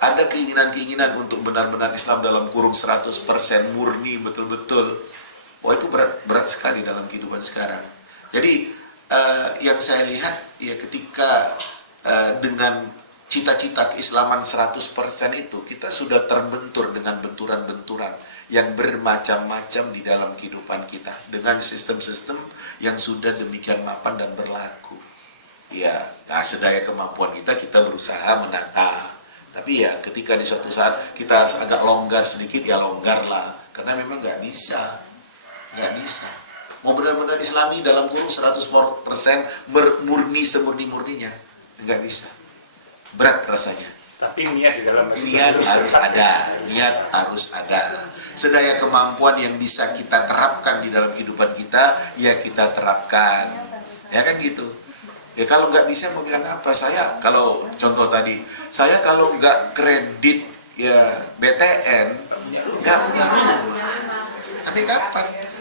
Ada keinginan-keinginan untuk benar-benar Islam dalam kurung 100% murni, betul-betul. Wah, itu berat sekali dalam kehidupan sekarang. Jadi, yang saya lihat, ya ketika dengan cita-cita keislaman 100% itu, kita sudah terbentur dengan benturan-benturan yang bermacam-macam di dalam kehidupan kita dengan sistem-sistem yang sudah demikian mapan dan berlaku. Ya, nah, sedaya kemampuan kita berusaha menata. Tapi ya ketika di suatu saat kita harus agak longgar sedikit, ya longgarlah, karena memang nggak bisa. Mau benar-benar Islami dalam kurung 100% murni semurni-murninya, nggak bisa. Berat rasanya. Tapi niat di dalam Niat harus ada. Sedaya kemampuan yang bisa kita terapkan di dalam kehidupan kita, ya kita terapkan. Ya kan gitu. Ya kalau nggak bisa mau bilang apa? Saya kalau contoh tadi, saya kalau nggak kredit ya BTN, nggak punya rumah. Tapi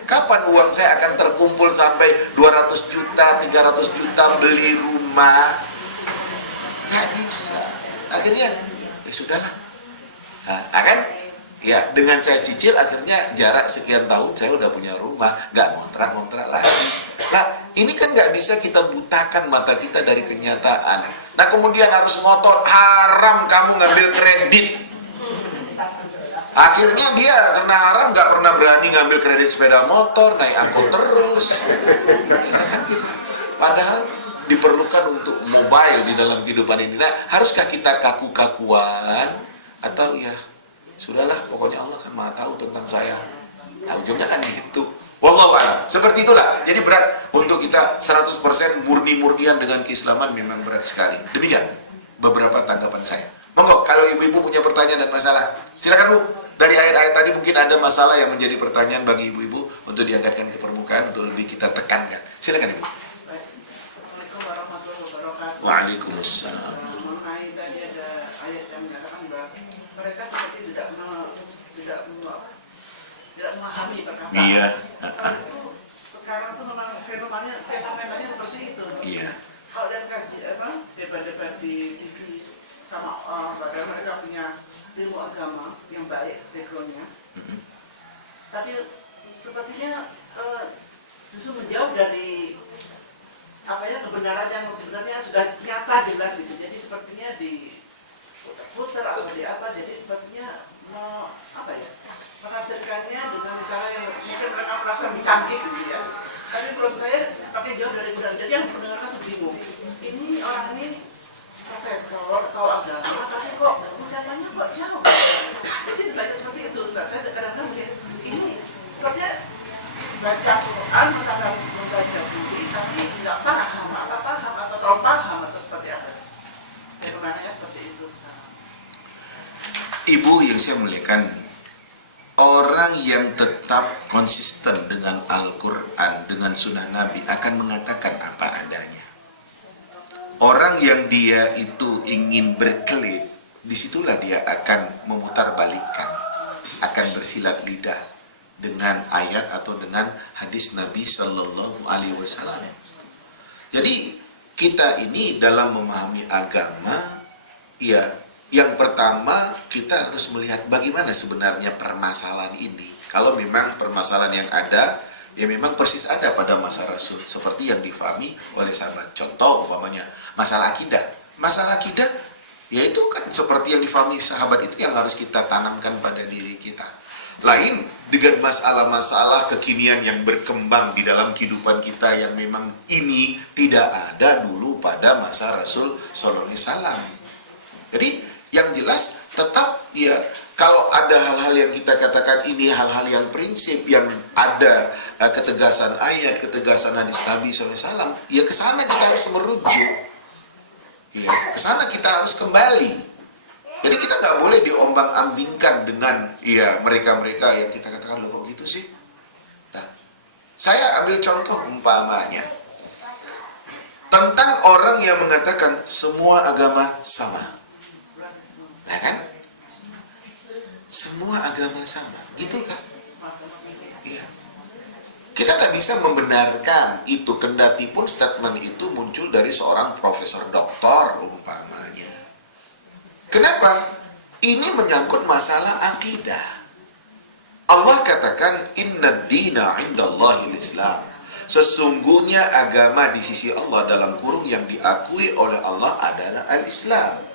kapan uang saya akan terkumpul sampai 200 juta, 300 juta beli rumah? Nggak bisa. Akhirnya ya sudahlah. Nah, kan? Ya dengan saya cicil akhirnya jarak sekian tahun saya udah punya rumah, nggak ngontrak lagi. Nah ini kan nggak bisa kita butakan mata kita dari kenyataan. Nah kemudian harus ngotot, haram kamu ngambil kredit. Akhirnya dia karena haram nggak pernah berani ngambil kredit sepeda motor, naik angkot terus. Ya kan gitu. Padahal diperlukan untuk mobile di dalam kehidupan ini. Nah, haruskah kita kaku-kakuan atau ya sudahlah, pokoknya Allah kan Maha tahu tentang saya. Nah, ujungnya kan gitu. Wallahu a'lam. Seperti itulah. Jadi berat untuk kita 100% murni-murnian dengan keislaman, memang berat sekali. Demikian beberapa tanggapan saya. Monggo kalau ibu-ibu punya pertanyaan dan masalah, silakan Bu. Dari ayat-ayat tadi mungkin ada masalah yang menjadi pertanyaan bagi ibu-ibu untuk diangkatkan ke permukaan untuk lebih kita tekankan. Silakan Ibu. Waalaikumsalam. Mengenai tadi ada ayat yang menyatakan bahwa mereka seperti tidak memahami perkataan. Iya. Sekarang tuh memang fenomenanya seperti itu. Iya. Kalau dan kaji debat-debat di TV sama padahal mereka punya ilmu agama yang baik backgroundnya. Tapi sepertinya justru menjauh dari kebenaran yang sebenarnya sudah nyata jelas gitu. Jadi sepertinya di putar atau di apa, jadi sepertinya menafsirkannya dengan cara yang mungkin mereka merasa canggih gitu ya. Tapi menurut saya seperti jauh dari benar. Jadi yang mendengarkan tuh bingung. Ini orang ini profesor tahu agama, tapi kok ucapannya kok jauh. Jadi belajar seperti itu, Ustaz. Saya kadang-kadang melihat ini sepertinya baca Quran, membaca buku, tapi nggak paham atau terlalu paham atau seperti apa. Bagaimana seperti itu sekarang. Ibu yang saya muliakan, orang yang tetap konsisten dengan Al-Quran, dengan sunnah Nabi akan mengatakan apa adanya. Orang yang dia itu ingin berkelit, disitulah dia akan memutarbalikkan, akan bersilat lidah dengan ayat atau dengan hadis Nabi Shallallahu Alaihi Wasallam. Jadi kita ini dalam memahami agama, ya yang pertama kita harus melihat bagaimana sebenarnya permasalahan ini. Kalau memang permasalahan yang ada, ya memang persis ada pada masa Rasul seperti yang difahami oleh sahabat. Contoh umpamanya masalah akidah. Masalah akidah, ya itu kan seperti yang difahami sahabat, itu yang harus kita tanamkan pada diri kita. Lain dengan masalah-masalah kekinian yang berkembang di dalam kehidupan kita yang memang ini tidak ada dulu pada masa Rasul Sallallahu Alaihi Wasallam. Jadi yang jelas tetap ya kalau ada hal-hal yang kita katakan ini hal-hal yang prinsip yang ada ketegasan ayat, ketegasan hadis Nabi Sallallahu Alaihi Wasallam, ya ke sana kita harus merujuk. Ya, ke sana kita harus kembali. Jadi kita nggak boleh diombang-ambingkan dengan ya mereka-mereka yang kita katakan, loh kok gitu sih. Nah, saya ambil contoh umpamanya tentang orang yang mengatakan semua agama sama. Nah kan? Semua agama sama, gitu kan? Iya. Kita tak bisa membenarkan itu, kendati pun statement itu muncul dari seorang profesor doktor umpamanya. Kenapa? Ini menyangkut masalah akidah. Allah katakan inna dina indallahil Islam. Sesungguhnya agama di sisi Allah dalam kurung yang diakui oleh Allah adalah al-Islam.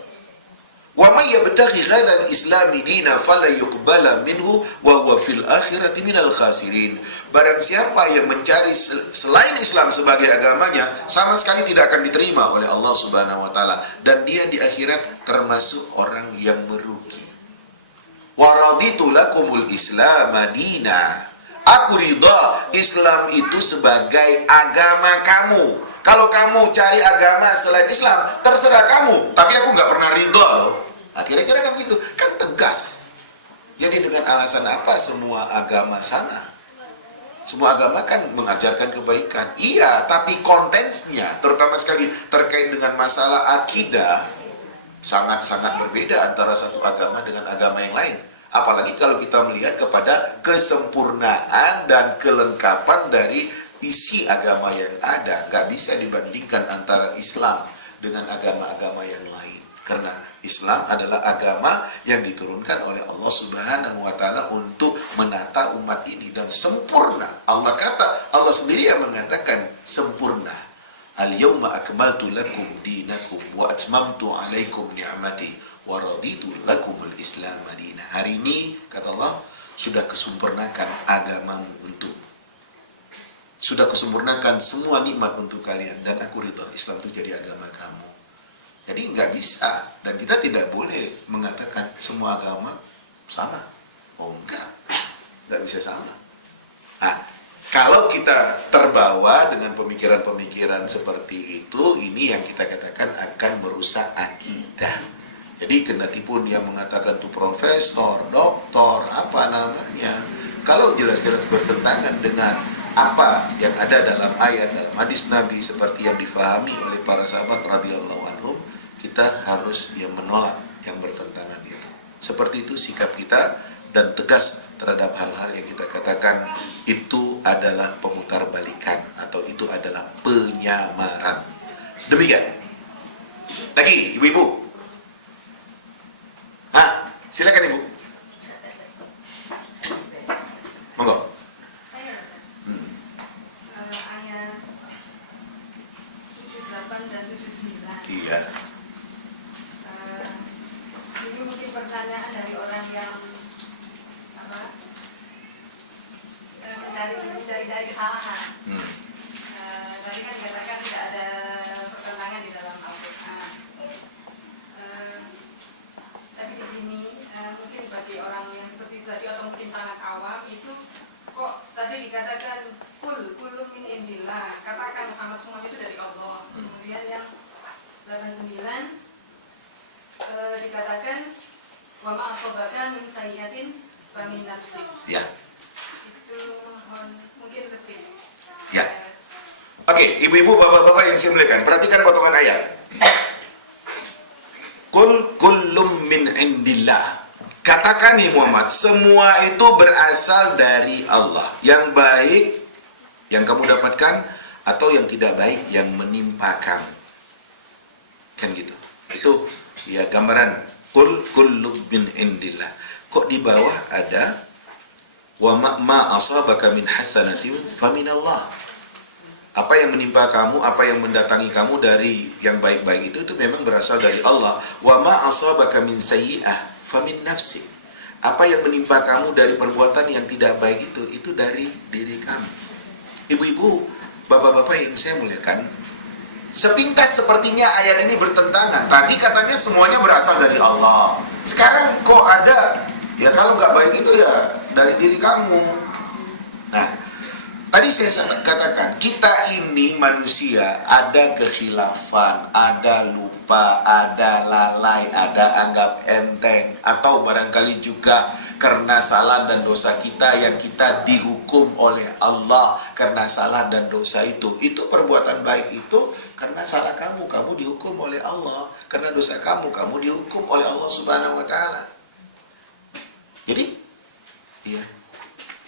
Wa may yabtaghi ghairal islami dina fala yuqbala minhu wa huwa fil akhirati minal khasirin. Barang siapa yang mencari selain Islam sebagai agamanya, sama sekali tidak akan diterima oleh Allah Subhanahu wa taala, dan dia di akhirat termasuk orang yang merugi. Wa raditu lakumul Islam madina. Aku ridha Islam itu sebagai agama kamu. Kalau kamu cari agama selain Islam, terserah kamu, tapi aku nggak pernah ridha loh. Nah, kira-kira kan gitu, kan tegas. Jadi dengan alasan apa semua agama sama? Semua agama kan mengajarkan kebaikan. Iya, tapi kontennya, terutama sekali terkait dengan masalah akidah, sangat-sangat berbeda antara satu agama dengan agama yang lain. Apalagi kalau kita melihat kepada kesempurnaan dan kelengkapan dari isi agama yang ada. Nggak bisa dibandingkan antara Islam dengan agama-agama yang lain. Karena Islam adalah agama yang diturunkan oleh Allah Subhanahu wa taala untuk menata umat ini dan sempurna. Allah sendiri yang mengatakan sempurna. Al-yawma akmaltu lakum dinakum wa atmamtu alaikum ni'mati wa raditu lakumul Islam madina. Hari ini kata Allah sudah kesempurnakan agamamu untukmu. Sudah kesempurnakan semua nikmat untuk kalian dan aku ridha Islam itu jadi agama kamu. Jadi nggak bisa, dan kita tidak boleh mengatakan semua agama sama. Oh enggak bisa sama. Nah, kalau kita terbawa dengan pemikiran-pemikiran seperti itu, ini yang kita katakan akan merusak akidah. Jadi kendati pun yang mengatakan itu profesor, doktor, apa namanya, kalau jelas-jelas bertentangan dengan apa yang ada dalam ayat, dalam hadis Nabi seperti yang difahami oleh para sahabat radhiyallahu anhum, kita harus menolak yang bertentangan itu. Seperti itu sikap kita dan tegas terhadap hal-hal yang kita katakan itu adalah pemutarbalikan atau itu adalah penyamaran. Demikian. Lagi, ibu-ibu. Silakan ibu. Monggo. Ayat 78 dan 79. Iya. Ini mungkin pertanyaan dari orang yang mencari kesalahan. Tadi kan dikatakan tidak ada pertentangan di dalam Al-Quran. Tapi di sini mungkin bagi orang yang seperti itu tadi atau mungkin sangat awam itu kok tadi dikatakan kullu min indillah, katakan Muhammad semua itu dari Allah. Kemudian yang 89 dikatakan wa ma asobaka min sayyiatin fa min nafsik. Ya. Itu mungkin lebih. Ya. Oke, ibu-ibu, bapak-bapak yang saya muliakan, perhatikan potongan ayat. Kullum min indillah. Katakan ya Muhammad, semua itu berasal dari Allah. Yang baik yang kamu dapatkan atau yang tidak baik yang menimpa kamu. Kan gitu. Itu ya gambaran kullum min indillah. Kok di bawah ada wa ma asabaka min hasanatin fa minallah. Apa yang menimpa kamu, apa yang mendatangi kamu dari yang baik-baik itu memang berasal dari Allah. Wa ma asabaka min sayyi'ah fa min nafsik. Apa yang menimpa kamu dari perbuatan yang tidak baik itu dari diri kamu. Ibu-ibu, bapak-bapak yang saya muliakan, sepintas sepertinya ayat ini bertentangan. Tadi katanya semuanya berasal dari Allah. Sekarang kok ada, ya kalau nggak baik itu ya dari diri kamu. Nah, tadi saya katakan, kita ini manusia ada kekhilafan, ada lupa, ada lalai, ada anggap enteng, atau barangkali juga karena salah dan dosa kita yang kita dihukum oleh Allah karena salah dan dosa itu perbuatan baik itu Karena salah kamu dihukum oleh Allah. Karena dosa kamu dihukum oleh Allah Subhanahu wa taala. Jadi, ya,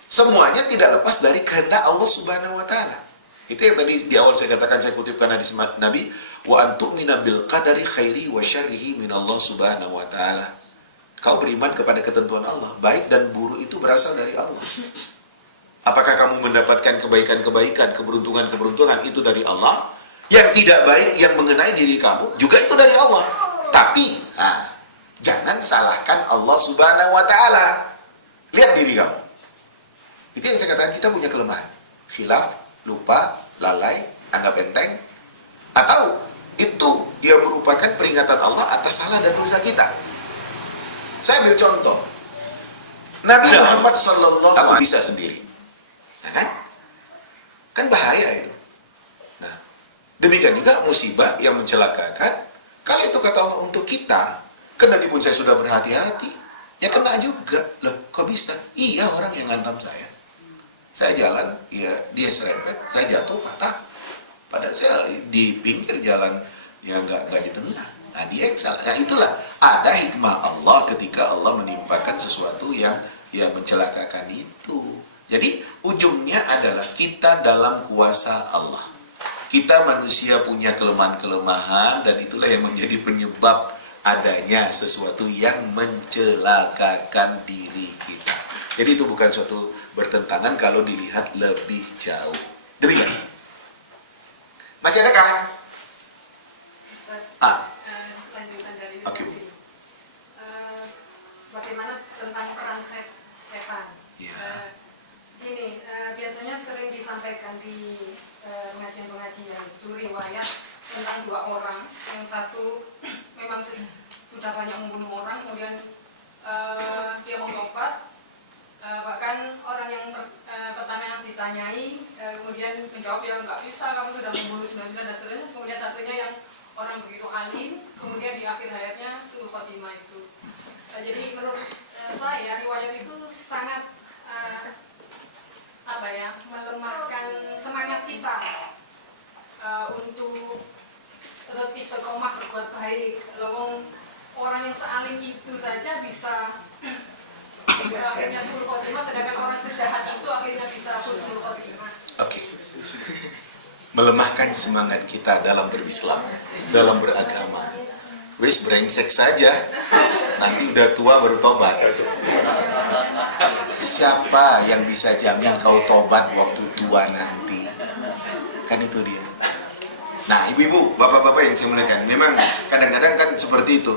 semuanya tidak lepas dari kehendak Allah Subhanahu wa taala. Itu yang tadi di awal saya katakan, saya kutipkan hadis Nabi, wa antumina bil qadari khairi wa syarrihi min Allah Subhanahu wa taala. Kau beriman kepada ketentuan Allah, baik dan buruk itu berasal dari Allah. Apakah kamu mendapatkan kebaikan-kebaikan, keberuntungan-keberuntungan itu dari Allah? Yang tidak baik yang mengenai diri kamu juga itu dari Allah. Tapi jangan salahkan Allah Subhanahu wa taala. Lihat diri kamu. Itu yang saya katakan, kita punya kelemahan. Khilaf, lupa, lalai, anggap enteng. Atau itu dia merupakan peringatan Allah atas salah dan dosa kita. Saya ambil contoh. Nabi Muhammad sallallahu alaihi wasallam bisa sendiri. Nah, kan bahaya itu. Nah, demikian juga musibah yang mencelakakan. Kalau itu kata Allah untuk kita, kendati pun saya sudah berhati-hati, ya kena juga. Loh, kok bisa? Iya, orang yang ngantam saya. Saya jalan, ya dia serempet, saya jatuh patah. Padahal saya di pinggir jalan, ya nggak di tengah. Nah, dia yang salah. Nah, itulah ada hikmah Allah ketika Allah menimpakan sesuatu yang mencelakakan itu. Jadi ujungnya adalah kita dalam kuasa Allah. Kita manusia punya kelemahan-kelemahan, dan itulah yang menjadi penyebab adanya sesuatu yang mencelakakan diri kita. Jadi itu bukan suatu bertentangan kalau dilihat lebih jauh. Demikian. Masih adakah? Lanjutan dari Oke. tadi. Bagaimana tentang peran setan? Ya. Ini biasanya sering disampaikan di pengajian-pengajian itu riwayat tentang dua orang. Yang satu memang sudah banyak membunuh orang, kemudian dia mau tobat. Bahkan orang yang pertama yang ditanyai kemudian menjawab, ya nggak bisa, kamu sudah membunuh 99 dan seterusnya. Kemudian satunya yang orang begitu alim, kemudian di akhir hayatnya suul khotimah itu. Jadi menurut saya riwayat itu sangat melemahkan semangat kita untuk tetap istiqomah berbuat baik. Kalau orang yang sealim itu saja bisa akhirnya suul khotimah, sedangkan orang sejahat itu akhirnya bisa suul khotimah. Oke. Melemahkan semangat kita dalam berislam, dalam beragama. Wis brengsek saja. Nanti udah tua baru tobat. Siapa yang bisa jamin kau tobat waktu tua nanti? Kan itu dia. Nah, ibu-ibu, bapak-bapak yang saya muliakan, memang kadang-kadang kan seperti itu.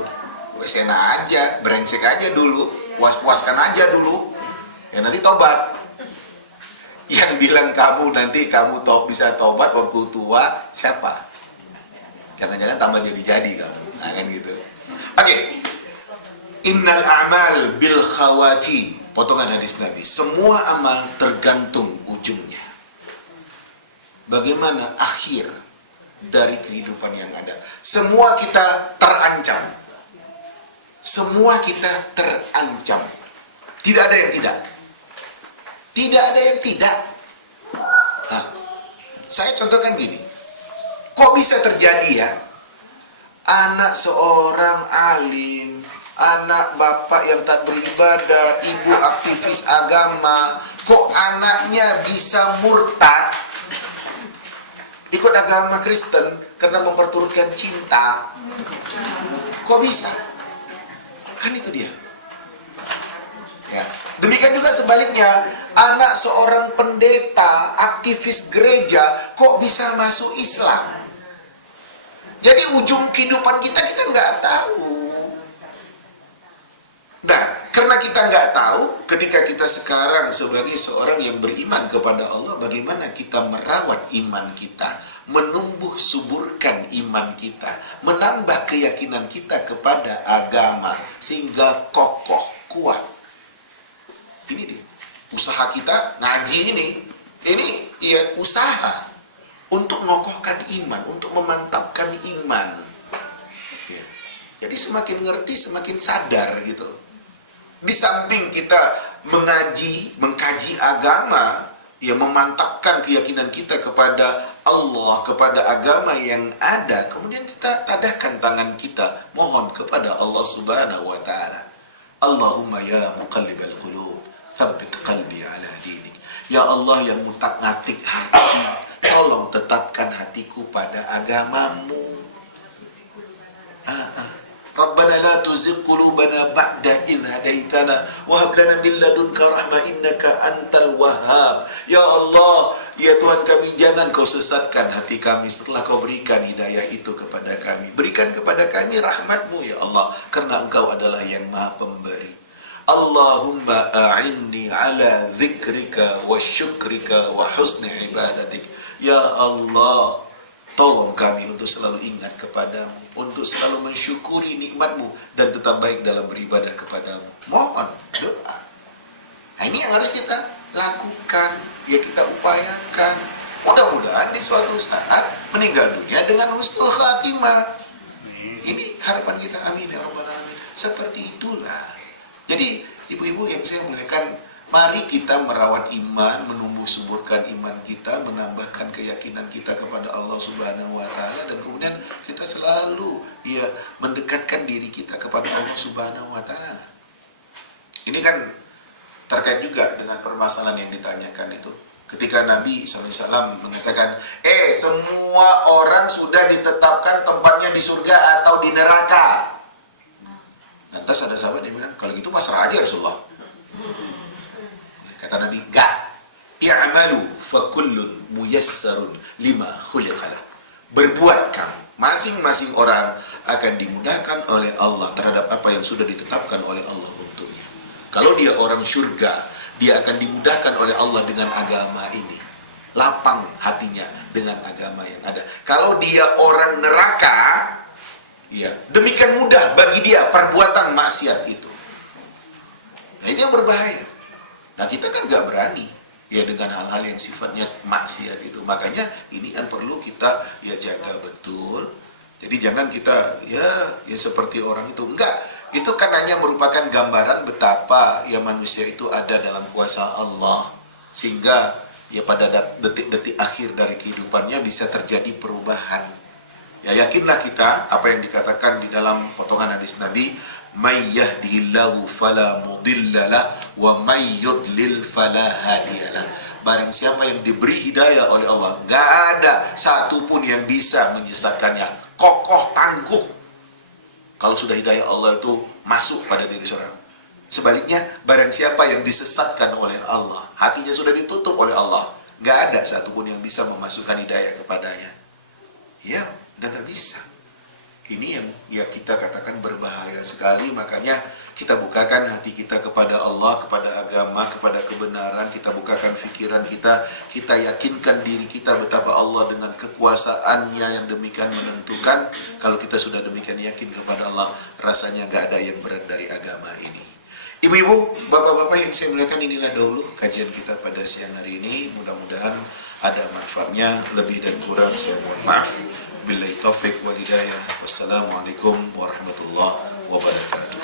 Wis enak aja, brengsek aja dulu, puas-puaskan aja dulu. Ya nanti tobat. Yang bilang kamu nanti kamu bisa tobat waktu tua, siapa? Jangan-jangan tambah jadi-jadi kamu. Nah, kan gitu. Oke. Innal a'mal bil khawatim. Potongan hadis Nabi. Semua amal tergantung ujungnya. Bagaimana akhir dari kehidupan yang ada. Semua kita terancam. Semua kita terancam. Tidak ada yang tidak. Tidak ada yang tidak. Nah, saya contohkan gini. Kok bisa terjadi ya? Anak seorang alim, anak bapak yang tak beribadah, ibu aktivis agama, kok anaknya bisa murtad ikut agama Kristen karena memperturutkan cinta? Kok bisa? Kan itu dia. Ya. Demikian juga sebaliknya, anak seorang pendeta, aktivis gereja, kok bisa masuk Islam? Jadi ujung kehidupan kita nggak tahu. Nah, karena kita nggak tahu, ketika kita sekarang sebagai seorang yang beriman kepada Allah, bagaimana kita merawat iman kita, menumbuh suburkan iman kita, menambah keyakinan kita kepada agama, sehingga kokoh, kuat. Ini dia, usaha kita ngaji ini ya usaha untuk mengokohkan iman, untuk memantapkan iman. Ya. Jadi semakin ngerti, semakin sadar gitu. Di samping kita mengkaji agama, ya memantapkan keyakinan kita kepada Allah, kepada agama yang ada, kemudian kita tadahkan tangan kita mohon kepada Allah Subhanahu wa taala. Allahumma ya muqallibal qulub, tsabbit qalbi ala dinik. Ya Allah yang ngutak-ngatik hati, tolong tetapkan hatiku pada agamamu. Rabbana la tuzigh qulubana ba'da idh hadaitana wa hab lana min ladunka rahmah innaka antal wahhab. Ya Allah, ya Tuhan kami, jangan kau sesatkan hati kami setelah kau berikan hidayah itu kepada kami. Berikan kepada kami rahmat-Mu ya Allah, karena Engkau adalah yang Maha Pemberi. Allahumma a'inni ala dzikrika wa syukrika wa husni ibadatik. Ya Allah, tolong kami untuk selalu ingat kepadamu, untuk selalu mensyukuri nikmat-Mu dan tetap baik dalam beribadah kepadamu. Mohon doa. Nah, ini yang harus kita lakukan, ya kita upayakan. Mudah-mudahan di suatu saat meninggal dunia dengan husnul khatimah. Ini harapan kita, amin ya rabbal alamin. Seperti itulah. Jadi ibu-ibu yang saya muliakan, mari kita merawat iman, menumbuh suburkan iman kita, menambahkan keyakinan kita kepada Allah Subhanahu wa taala, dan kemudian kita selalu ya mendekatkan diri kita kepada Allah Subhanahu wa taala. Ini kan terkait juga dengan permasalahan yang ditanyakan itu. Ketika Nabi SAW mengatakan, semua orang sudah ditetapkan tempatnya di surga atau di neraka. Lantas ada sahabat yang bilang, kalau gitu pasrah aja Rasulullah. Kata Nabi, enggak. I'malu fa kullun muyassarun lima khuliqalah. Berbuat kamu, masing-masing orang akan dimudahkan oleh Allah terhadap apa yang sudah ditetapkan oleh Allah untuknya. Kalau dia orang surga, dia akan dimudahkan oleh Allah dengan agama ini. Lapang hatinya dengan agama yang ada. Kalau dia orang neraka, ya demikian mudah bagi dia perbuatan maksiat itu. Nah, itu yang berbahaya. Nah, kita kan gak berani ya dengan hal-hal yang sifatnya maksiat itu. Makanya ini yang perlu kita ya jaga betul. Jadi jangan kita ya seperti orang itu. Enggak, itu kan hanya merupakan gambaran betapa ya manusia itu ada dalam kuasa Allah, sehingga ya pada detik-detik akhir dari kehidupannya bisa terjadi perubahan. Ya yakinlah kita apa yang dikatakan di dalam potongan hadis Nabi, may yahdihillahu fala mudhillalah wa may yudlil fala hadiyalah. Barang siapa yang diberi hidayah oleh Allah, enggak ada satupun yang bisa menyesatkannya. Kokoh tangguh kalau sudah hidayah Allah itu masuk pada diri seorang. Sebaliknya, barang siapa yang disesatkan oleh Allah, hatinya sudah ditutup oleh Allah, enggak ada satupun yang bisa memasukkan hidayah kepadanya. Ya, udah nggak bisa. Ini yang ya kita katakan berbahaya sekali. Makanya kita bukakan hati kita kepada Allah, kepada agama, kepada kebenaran. Kita bukakan pikiran kita, kita yakinkan diri kita betapa Allah dengan kekuasaannya yang demikian menentukan. Kalau kita sudah demikian yakin kepada Allah, rasanya nggak ada yang berat dari agama ini. Ibu-ibu, bapak-bapak yang saya muliakan, inilah dahulu kajian kita pada siang hari ini. Mudah-mudahan ada manfaatnya. Lebih dan kurang saya mohon maaf. Billahi taufiq wal hidayah. Wassalamualaikum warahmatullahi wabarakatuh.